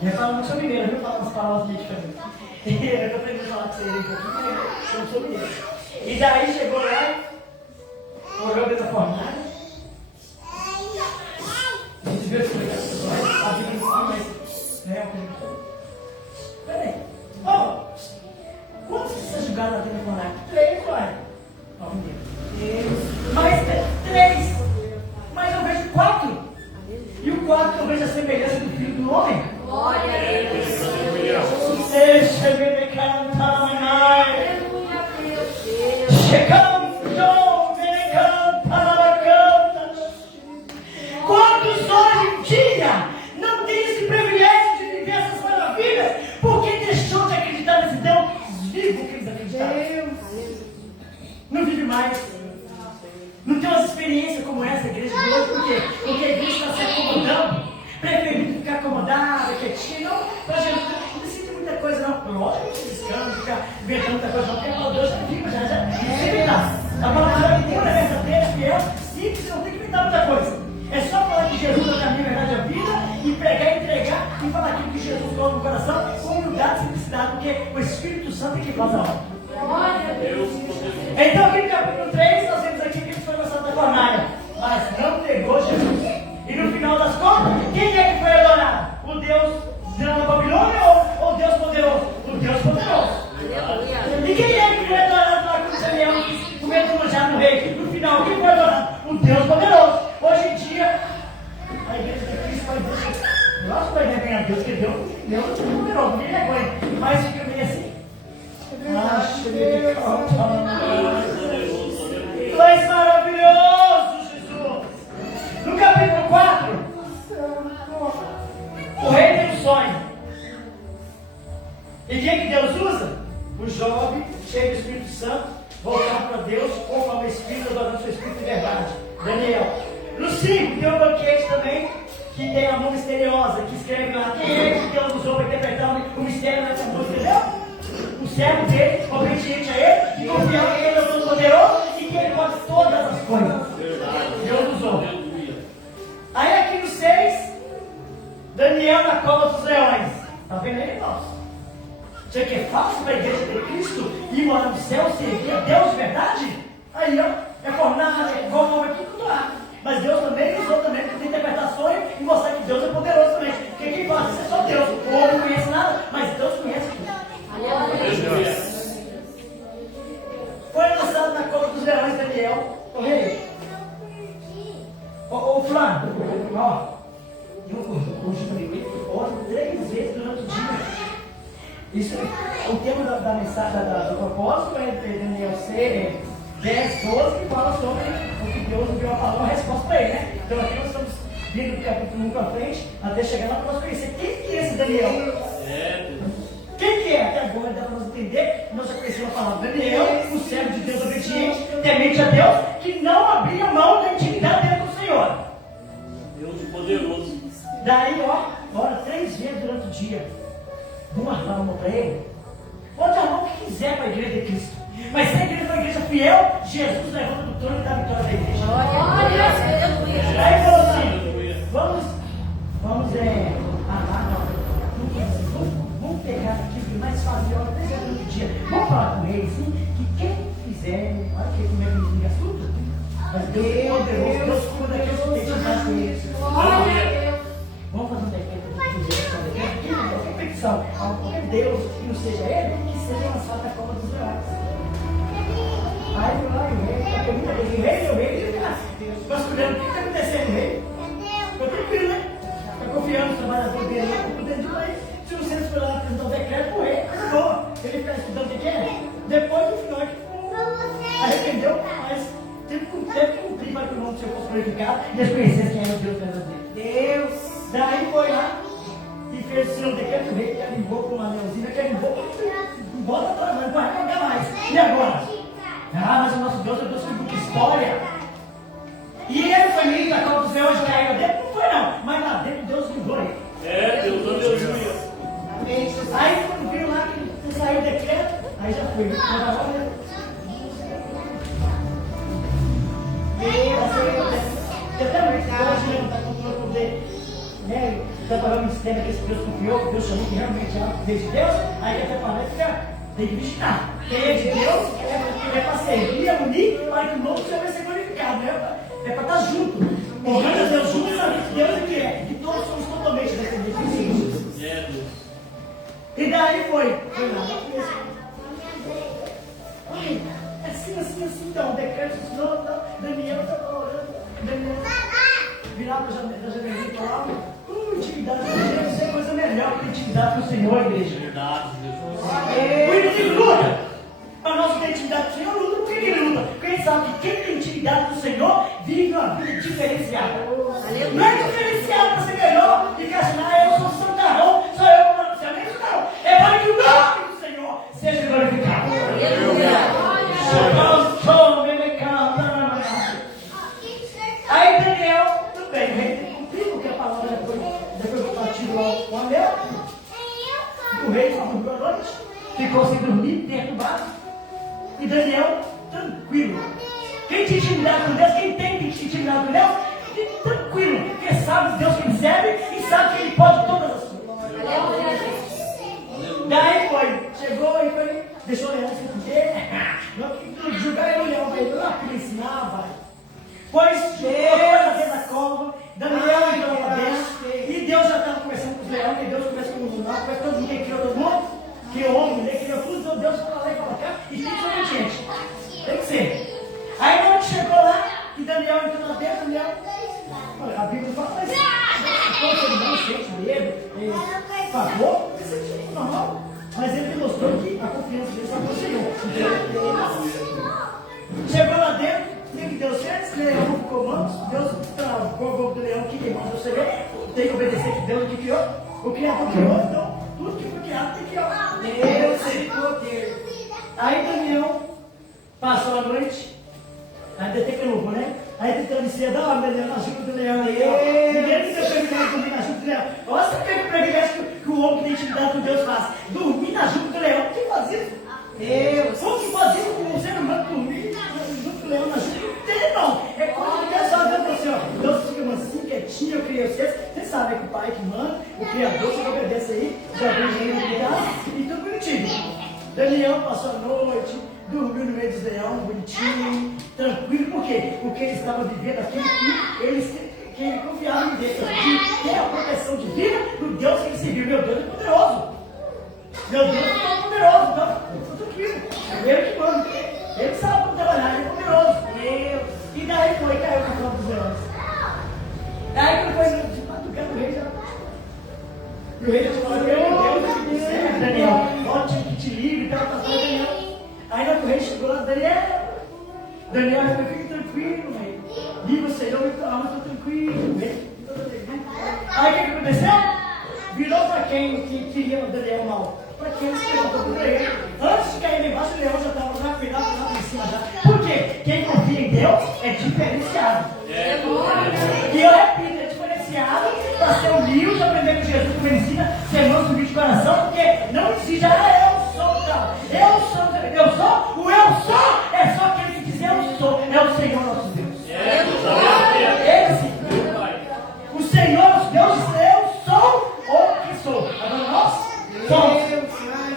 E ele falava muito sobre mineiro, viu? Fala umas palavras meio diferentes. Eu tô aprendendo a falar com você aí um pouquinho, eu não sou mineiro. E daí chegou lá, olhou dentro da fornalha. A gente viu esse negócio, a Bíblia não mas peraí. Quantos que você julgaram lá dentro da fornalha? 3, uai. experiência como essa, igreja de hoje, por quê? Porque a igreja está se acomodando, preferindo ficar acomodada, quietinha, não, pra gente não sinto muita coisa, não. Lógico que vocês cantam, ficar inventando muita coisa, não, porque a palavra de Deus já fica, já sempre dá. A palavra de Deus é verdadeira, fiel, simples, não tem que inventar muita coisa. É só falar que Jesus é o caminho, a verdade e a vida, e pregar, entregar, e falar aquilo que Jesus coloca no coração, com humildade e simplicidade, porque o Espírito Santo é que faz a obra. Então, aqui no capítulo 3, nós vemos aqui que ele foi lançado da fornalha, mas não negou Jesus. E no final das contas, quem é que foi adorado? O Deus da Babilônia ou o Deus poderoso? O Deus poderoso. E quem é que foi adorado lá com o Daniel, com medo do manjar no rei? No final, quem foi adorado? O Deus poderoso. Hoje em dia, a igreja de Cristo vai dizer, nossa, vai ganhar Deus, que Deus é poderoso, ninguém aguenta. Mas fica meio assim. Tu és maravilhoso, Jesus. No capítulo 4, o rei tem um sonho. E quem que Deus usa? O jovem, cheio do Espírito Santo, voltado para Deus, conforme o Espírito, adorando o seu Espírito de verdade. Daniel. No 5, tem um banquete também, que tem a mão misteriosa, que escreve lá, quem é que Deus usou para interpretar o mistério dessa música, entendeu? O servo dele, obediente a ele, e confiava que ele é o Todo-Poderoso e que ele pode todas as coisas. Deus usou. Aí aqui no 6, Daniel na cova dos leões. Está vendo aí, irmãos? Você que é falso para a igreja de Cristo e morar no céu, servir a Deus de verdade? Aí, ó, é fornalha, é como, é tudo lá. Mas Deus também usou também para interpretar sonho e mostrar que Deus é poderoso também. Porque quem faz isso é só Deus. O povo não conhece nada, mas Deus conhece tudo. Foi lançado na cova dos leões, Daniel. O rei. Ô Flávio, ó. Eu falei, oro 3 vezes durante o dia. Isso, o tema da mensagem, do propósito é Daniel 10, 12, que fala sobre o que Deus enviou uma resposta para ele, né? Então aqui nós estamos vindo do capítulo 1 para frente, até chegar lá para nós conhecer quem que é esse Daniel. Quem que é? Até agora dá para nós entender, nós já conhecemos a palavra Daniel, o servo de Deus obediente, temente a Deus, que não abria mão da intimidade dentro do Senhor. Deus poderoso. Daí, ó, ora 3 vezes durante o dia. Vamos armar uma para ele? Pode armar o que quiser para a igreja de Cristo. Mas se a igreja for uma igreja fiel, Jesus levanta do trono e dá a vitória da igreja. Aí falou assim, vamos armar, vamos pegar aqui o que mais fazia, olha, 3 vezes durante o dia. Vamos falar com o rei, assim, que quem fizer, olha que primeiro me liga tudo. Mas Deus é poderoso, Deus cuida daqueles que tem que dar com eles. Vamos fazer um decreto de competição. Qualquer Deus que não seja ele, que seja lançado na cova dos leões. Aí o rei, nós cuidando, o que está acontecendo, rei? Ficou tranquilo, né? Está confiando no trabalhador dele lá, está cuidando de país. Se você for lá apresentar o decreto, o rei, coisa boa. Ele ficar estudando o que é? Depois, no final, ele arrependeu, mas teve que cumprir para que o nome do Senhor fosse glorificado e eles conhecessem quem era o Deus verdadeiro. Deus! Daí foi lá e fez o seu decreto, o rei carimbou com uma anelzinha, carimbou, bota trabalho, não vai pagar mais. E agora? Mas o nosso Deus é Deus que muita história. E ele foi meio da cova dos leões, caiu lá dentro? Não foi não, mas lá dentro Deus livrou ele. Deus. Aí quando viu lá que saiu o decreto, aí já foi. Até hoje não está continuando a poder, né? Está falando de sistema que esse Deus confiou, que Deus chamou que realmente é de Deus, aí até parece que tem que vigiar. Quem é de Deus é para servir, é unir, para que o novo Senhor vai ser glorificado, né? É para estar junto. Honrando a Deus junto, sabendo que Deus é que é. E todos somos totalmente dependentes de Jesus. E daí foi lá. Assim, então, decreto, não, Daniel está orando. Daniel virava da janelinha e falava, intimidade com Deus é coisa melhor que intimidade com o Senhor, igreja. Verdade, O inimigo luta. Mas nós temos intimidade com o Senhor, luta. Por que ele luta? Porque ele sabe que quem tem intimidade com o Senhor vive uma vida diferenciada. Não é diferenciado para ser melhor e que assim, eu sou santarrão, só eu vou para o céu. Não. É para que o nome do Senhor seja glorificado. intimidade com Deus, quem tem intimidade com Deus, fique tranquilo, porque sabe Deus que serve e sabe que Ele pode todas as coisas. Daí foi, chegou e foi, deixou o leão se fuder, julgar o leão, vai lá para ensinar, vai. Pois colocou dentro da cova, Daniel entrou lá dentro, e Deus já estava conversando com os leões, e Deus conversa com os humanos, conversa todo mundo, quem criou todo mundo, criou homem, mulher, criou tudo, então Deus fala lá e fala cá, e tem que ser obediente. Tem que ser. Aí quando chegou lá, e Daniel entrou lá dentro, Daniel, olha, a Bíblia fala, mas ele não sente medo, favor, isso é normal. Mas ele demonstrou que a confiança dele estava no Senhor. Chegou lá dentro, o que Deus fez? O leão ficou manso, Deus travou o corpo do leão que irmão do Senhor, tem que obedecer que Deus que criou, o Criador criou, então tudo que foi criado tem que criar. Deus tem poder. Aí Daniel passou a noite, ainda tem que novo, né? Aí tem travesseiro, dá uma melhor na junta do leão aí, ó. Ninguém tem privilégio de dormir na junta do leão. Olha só que privilégio que o homem que tem intimidade com Deus faz. Dormir na junta do leão. Quem faz isso? Deus. Como que faz isso com o ser humano dormir junto do leão na junta? Não tem não. É coisa que Deus faz dentro assim, ó. Deus fica mansinho, quietinho, eu criei vocês. Vocês sabem que o pai que manda, o Criador, você obedece aí, já vem gente de casa e tudo bonitinho. Daniel passou a noite, dormiu no meio dos leões, bonitinho, tranquilo, por quê? Porque ele estava vivendo aquilo que ele confiava em Deus, de ter a proteção divina do Deus que ele serviu. Meu Deus é poderoso, meu Deus é poderoso, então, estou tranquilo, é ele que manda, ele sabe como trabalhar, ele é poderoso, Deus. E daí foi, caiu na cama dos leões. Daí quando foi de madrugada, o rei já... E o rei já falou, meu Deus, Daniel, volte que te livre, pela tua coisa, Daniel. Aí na correia chegou lá, Daniel, fique tranquilo, rei. Viva o Senhor, minha alma, estou tranquilo, rei. Aí o que aconteceu? Virou para quem que queria o Daniel mal. Para quem se levantou contra ele. Antes de cair lá embaixo, o leão já estava já virado lá em cima já. Por quê? Quem confia em Deus é diferenciado. E eu repito, é diferenciado para ser humilde, aprender com Jesus, como ele ensina, ser manso, humilde de coração, porque não exige, eu sou, cara. Eu sou, o eu sou é só aquele que diz eu sou, é o Senhor nosso Deus. Ele sim. O Senhor nosso Deus diz eu sou o que sou. Agora nós somos.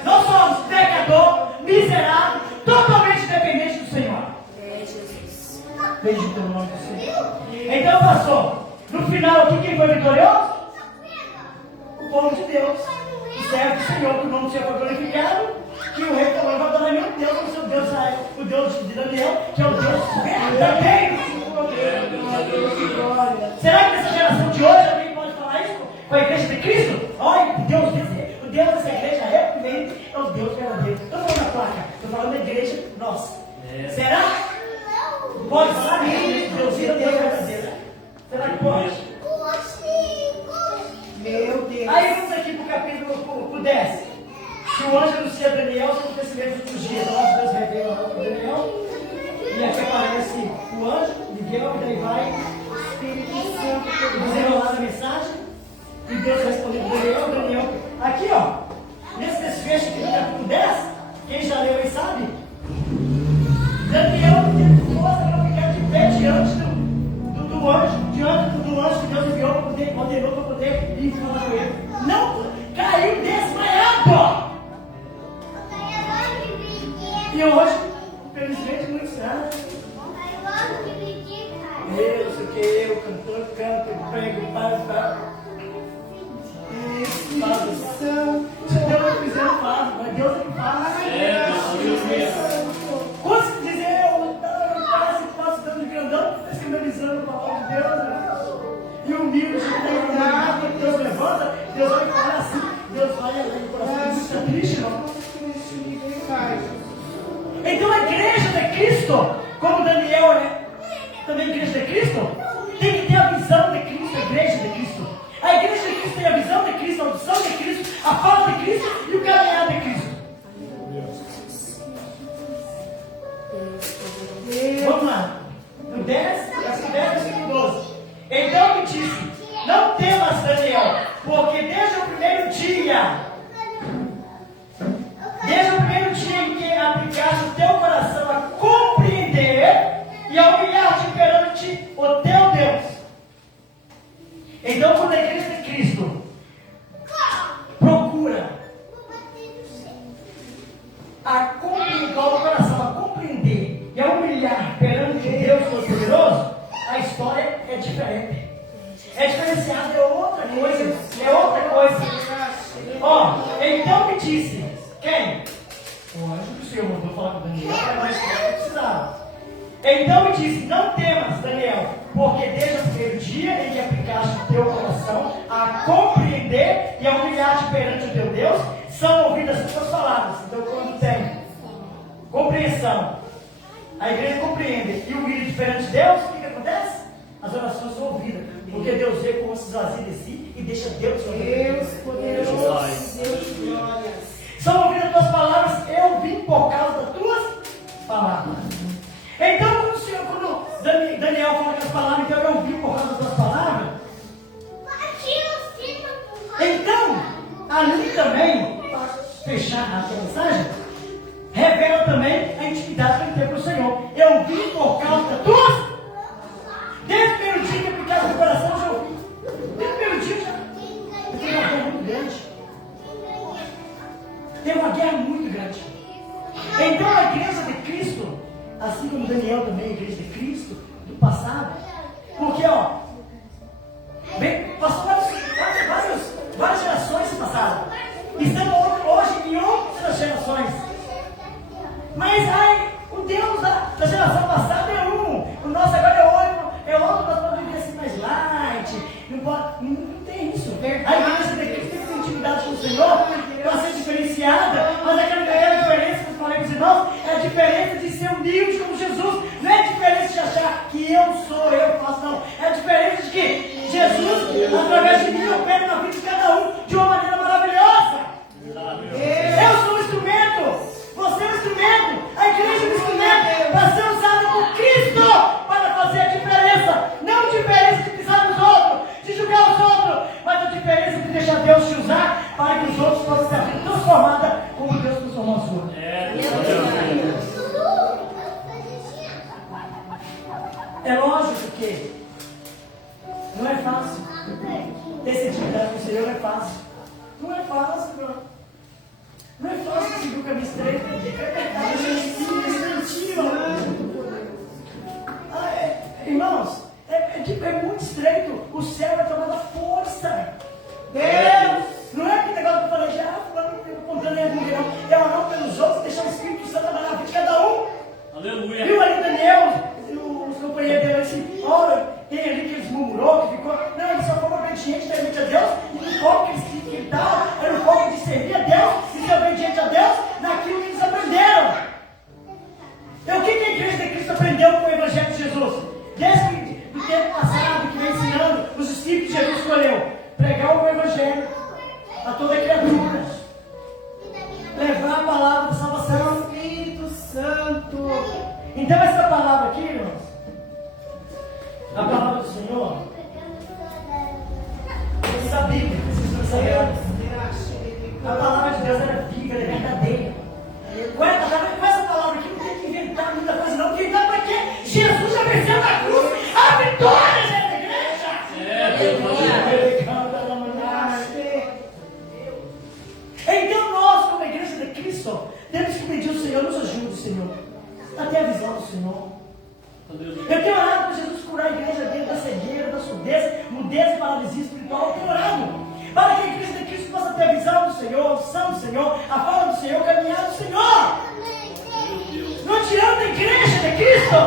Nós somos pecador, miserável, totalmente dependente do Senhor. Beijo pelo nome do Senhor. Então passou. No final aqui, quem foi vitorioso? O povo de Deus. O servo do Senhor, que o nome do Senhor foi glorificado. Que o rei falou, vai adorar meu Deus, o seu Deus Israel, o Deus de Daniel, que é o Deus verdadeiro. Será que nessa geração de hoje alguém pode falar isso com a igreja de Cristo? Olha, o Deus dessa igreja realmente é o Deus verdadeiro. Estou falando da placa, estou falando da igreja nossa. Será? Pode falar isso, Deus é Deus verdadeiro. Será que pode? Meu Deus. Aí vamos aqui para o capítulo 10. Se o anjo anuncia a Daniel os acontecimentos dos dias, lá Deus revela para Daniel, e aqui aparece o anjo, Miguel, e daí vai o Espírito Santo desenrolar a mensagem, e Deus respondeu para Daniel. Aqui, ó, nesse desfecho aqui do capítulo 10, quem já leu aí sabe, Daniel teve força para ficar de pé diante do anjo, diante do anjo que Deus enviou para poder, ordenou para poder ir falar com ele. Não caiu desmaiado. E hoje, felizmente, muitos anos. Eu sei que eu, cantor, canto, prego, faz. Tradução. Se Deus não quiser, eu faço, mas Deus é que faz. Quando se dizer, eu parece que faço dando grandão, escandalizando a palavra de Deus. E o humilde, Deus levanta, Deus vai falar assim, Deus vai além do coração. Isso é triste, não? Então a igreja de Cristo, como Daniel é também a igreja de Cristo, tem que ter a visão de Cristo, a igreja de Cristo. A igreja de Cristo tem a visão de Cristo, a audição de Cristo, a fala de Cristo e o caminhar de Cristo. Vamos lá. No 10, versículo 12. Então me disse, não temas, Daniel, porque desde o primeiro dia em que aplicaste o teu coração a compreender e a humilhar perante o teu Deus. Então, quando a igreja de Cristo procura igual o coração, a compreender e a humilhar perante Deus Todo-Poderoso, a história é diferente. É diferenciada, é outra coisa. É outra coisa. Ó, então me disse, quem? O anjo do Senhor mandou falar com Daniel, mas não precisava. Então me disse, não temas, Daniel, porque desde o primeiro dia em que aplicaste o teu coração a compreender e a humilhar-te perante o teu Deus, são ouvidas as tuas palavras. Então, quando tem compreensão, a igreja compreende e humilha perante Deus, o que acontece? As orações são ouvidas, porque Deus vê como se esvazia de si e deixa Deus ouvir. Deus poderoso, Deus glórias. São ouvidas as tuas palavras, eu vim por causa das tuas palavras. Então, quando Daniel fala aquelas palavras, então eu vim por causa das tuas palavras. Então, ali também, para fechar a mensagem, revela também a intimidade que ele tem com o Senhor. Eu vim por causa das tuas. Desde o primeiro dia que eu ficava no coração, eu já ouvi. Desde o primeiro dia, eu tenho uma guerra muito grande. Tem uma guerra muito grande. Então, a igreja de Cristo, assim como Daniel também, a igreja de Cristo, do passado, porque, ó, passou várias gerações se passaram. Estamos hoje em outras gerações. Mas o Deus da geração passada é um. O nosso agora é outro, nós podemos viver assim mais light. Não tem isso. A igreja de Cristo tem intimidade com o Senhor para ser diferenciada. Mas aquela diferença que eu falei para os irmãos é a diferença de ser humilde como Jesus. Não é a diferença de achar que eu faço, não. É a diferença de que Jesus, através de mim, opera na vida de cada um de uma maneira maravilhosa. Eu sou um instrumento. Você é um instrumento. A igreja é um instrumento para ser usada por Cristo para fazer a diferença. Não a diferença de pisar nos outros, de julgar os outros, mas a diferença de deixar Deus te usar para que os outros possam ser transformados como Deus transformou a sua. É lógico que não é fácil. Ter intimidade com o Senhor não é fácil. Não é fácil, meu. Não é fácil seguir o caminho estreito. Irmãos, é muito estreito. O céu vai tomar força. Deus! Não é aquele negócio que eu falei já, fulano contando aí não. É orar pelos outros, deixar o Espírito Santo trabalhar na vida de cada um. Aleluia. Viu ali Daniel, os companheiros dele assim, olha, tem ali que eles murmurou, que ficou. Não, ele só foi obediente temente a Deus, e no foco que ele estava, era o foco de servir a Deus e ser obediente a Deus naquilo que eles aprenderam. Então, o que a igreja de Cristo aprendeu com o Evangelho de Jesus? Desde o tempo passado, que vem ensinando, os discípulos que Jesus escolheu, pregar o Evangelho a toda criatura, levar a palavra da salvação. Espírito Santo. Então, essa palavra aqui, irmãos, a palavra do Senhor, essa Bíblia, precisa saber. A palavra de Deus era viva, ela é verdadeira. Com essa palavra aqui, não tem que inventar muita coisa, não. Inventar para quê? Jesus já venceu na cruz a vitória da igreja. Então, nós, como a igreja de Cristo, temos que pedir ao Senhor, nos ajude, Senhor, a ter a visão do Senhor. Eu tenho orado para Jesus curar a igreja dele da cegueira, da surdez, mudez e paralisia espiritual. Eu tenho orado para que a igreja de Cristo possa ter a visão do Senhor, a unção do Senhor, a fala do Senhor, o caminhar do Senhor. Não adianta a igreja de Cristo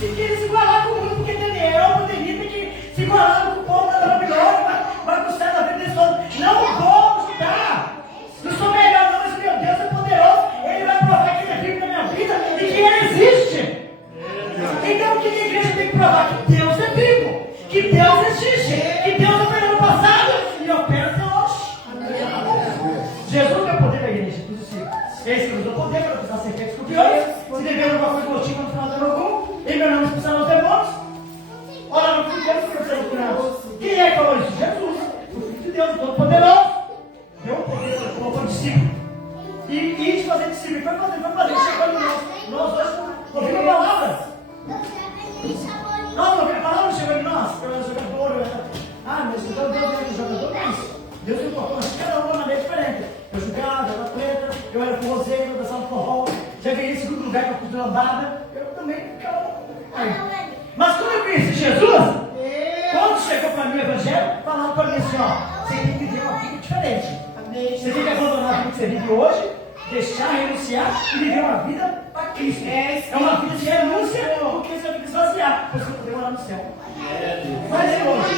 se querer se igualar com o mundo, porque Daniel poderia ter que se igualar com o povo da Babilônia, vai custar na vida deles todos. Não vou ajudar. Não sou melhor, não, mas meu Deus é poderoso. Ele vai provar que ele é vivo na minha vida e que ele existe. Então o que a igreja tem que provar? Que Deus é vivo, que Deus existe, que Deus operou no passado e opera até hoje. Jesus é o poder da igreja, dos discípulos. Esse que nos deu poder para pisar serpentes e escorpiões. Se dever alguma coisa motiva no final do ano algum, em meu nome expulsar os demônios. Ora, no filho de Deus, que eu sei curados. Quem é que falou isso? Jesus, o Filho de Deus, o Todo-Poderoso. Deu um poder para o povo discípulo. E de fazer discípulo. Foi fazer, chegando nós hoje ouvimos a palavra. Então Deus era um jogador, mas Deus me colocou assim, cada um de uma maneira diferente. Eu jogava, eu era atleta, eu era forrozeiro, eu dançava forró. Já ganhei segundo lugar com a cultura lambada, eu também ficava. Mas quando eu conheci Jesus, quando chegou para mim o Evangelho, falando para mim assim, ó, você tem que viver uma vida diferente. Você tem que abandonar a vida que você vive hoje, deixar, renunciar e viver uma vida para Cristo. É uma vida de renúncia, porque você vai se esvaziar, para você poder morar no céu. Mas hoje,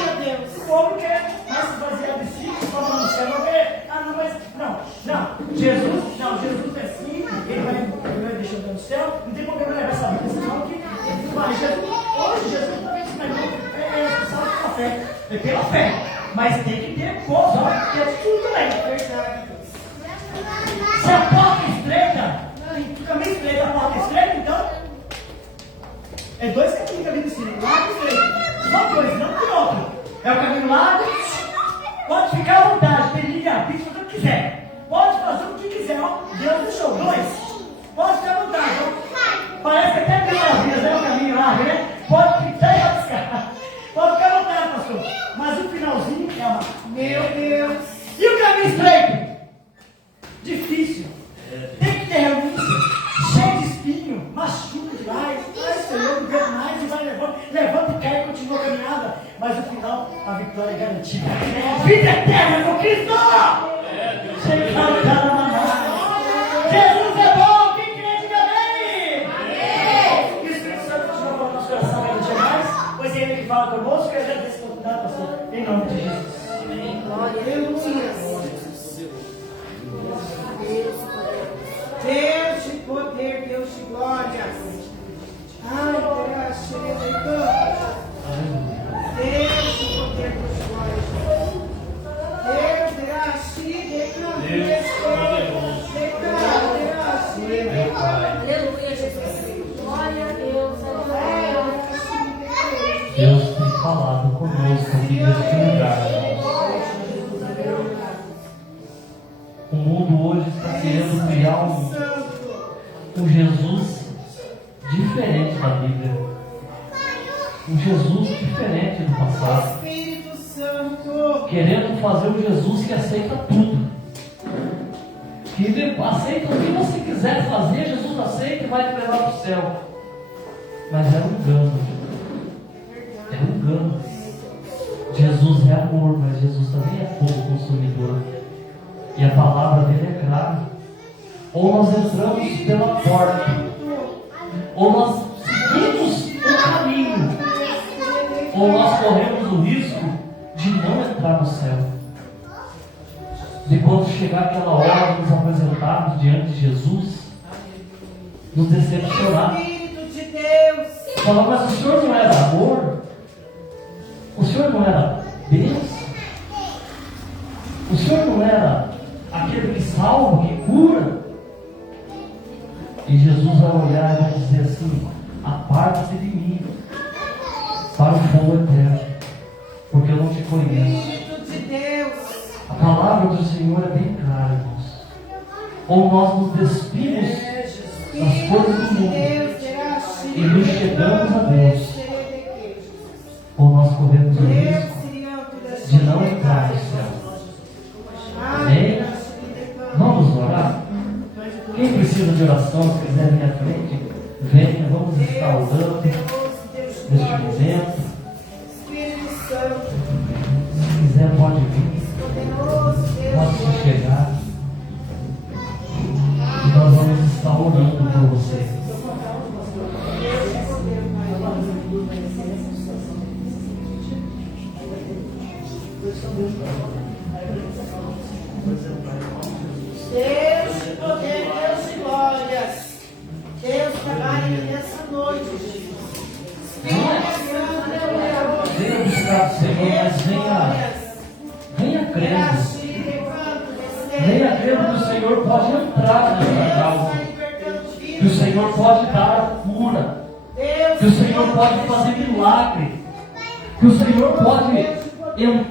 o povo quer mais se esvaziar de si, só morar no céu, não quer. Ah, não, mas. Não. Jesus é assim, ele vai deixando no céu, não tem problema levar essa vida, senão que. Mas hoje Jesus também se é responsável pela fé. É pela fé. Mas tem que ter força, tem atitude também. Se a porta é estreita, o caminho estreito, a porta é estreita, então. É dois caminhos que a Bíblia ensina, lado e estreito. Só dois, não tem outro. É o caminho largo, pode ficar à vontade, tem livre-arbítrio, fazer o que quiser. Pode fazer o que quiser, ó. Deus deixou. Dois, pode ficar à vontade, ó. Parece que até tem maravilhas, né? O caminho largo, né? Pode pintar e rabiscar. Pode ficar à vontade, pastor. Mas o finalzinho é uma. Meu Deus! E o caminho estreito? Difícil. Tem que ter renúncia. Cheio de espinho, machuca demais. Ai, Senhor, não quero mais. E vai levanta e cai e continua a caminhada. Mas no final, a vitória é garantida. Vida eterna com Cristo! Jesus é bom! Quem crê, diga amém! Amém! Que o Espírito Santo continua falando no nosso coração cada dia mais. Pois é ele que fala conosco. Eu agradeço essa oportunidade, pastor. Em nome de Jesus. Amém. Glória a Deus. Deus de poder, Deus de glória. Ai, Deus de poder, Deus de glória. Deus Aleluia, Jesus. Glória a Deus. Deus tem falado conosco aqui neste lugar. O mundo hoje está querendo criar um Jesus diferente da Bíblia. Um Jesus diferente do passado. Espírito Santo. Querendo fazer um Jesus que aceita tudo. Que aceita o que você quiser fazer, Jesus aceita e vai te levar para o céu. Mas é um engano. É um engano. Jesus é amor, mas Jesus também é fogo consumidor. E a palavra dele é clara. Ou nós entramos pela porta, ou nós seguimos o caminho, ou nós corremos o risco de não entrar no céu. De quando chegar aquela hora de nos apresentarmos diante de Jesus, nos decepcionar. Falar, mas o Senhor não era amor? O Senhor não era Deus? O Senhor não era aquele que salva, que cura? E Jesus vai olhar e vai dizer assim: aparta-se de mim para o fogo eterno, porque eu não te conheço. A palavra do Senhor é bem clara, irmãos. Ou nós nos despimos das coisas do mundo e nos chegamos a Deus, ou nós corremos o risco de não entrar no céu. Amém? Vamos orar? Quem precisa de oração, se quiser vir à frente, venha, vamos estar orando neste momento. Se quiser, pode vir, pode se chegar, e nós vamos estar orando por você. Deus de poder, Deus de glórias. Deus trabalha nessa noite, Jesus. Venha buscar o Senhor, mas venha crendo. Venha crendo que o Senhor pode entrar nessa casa. Que o Senhor pode dar a cura. Que o Senhor pode fazer milagre. Que o Senhor pode entrar.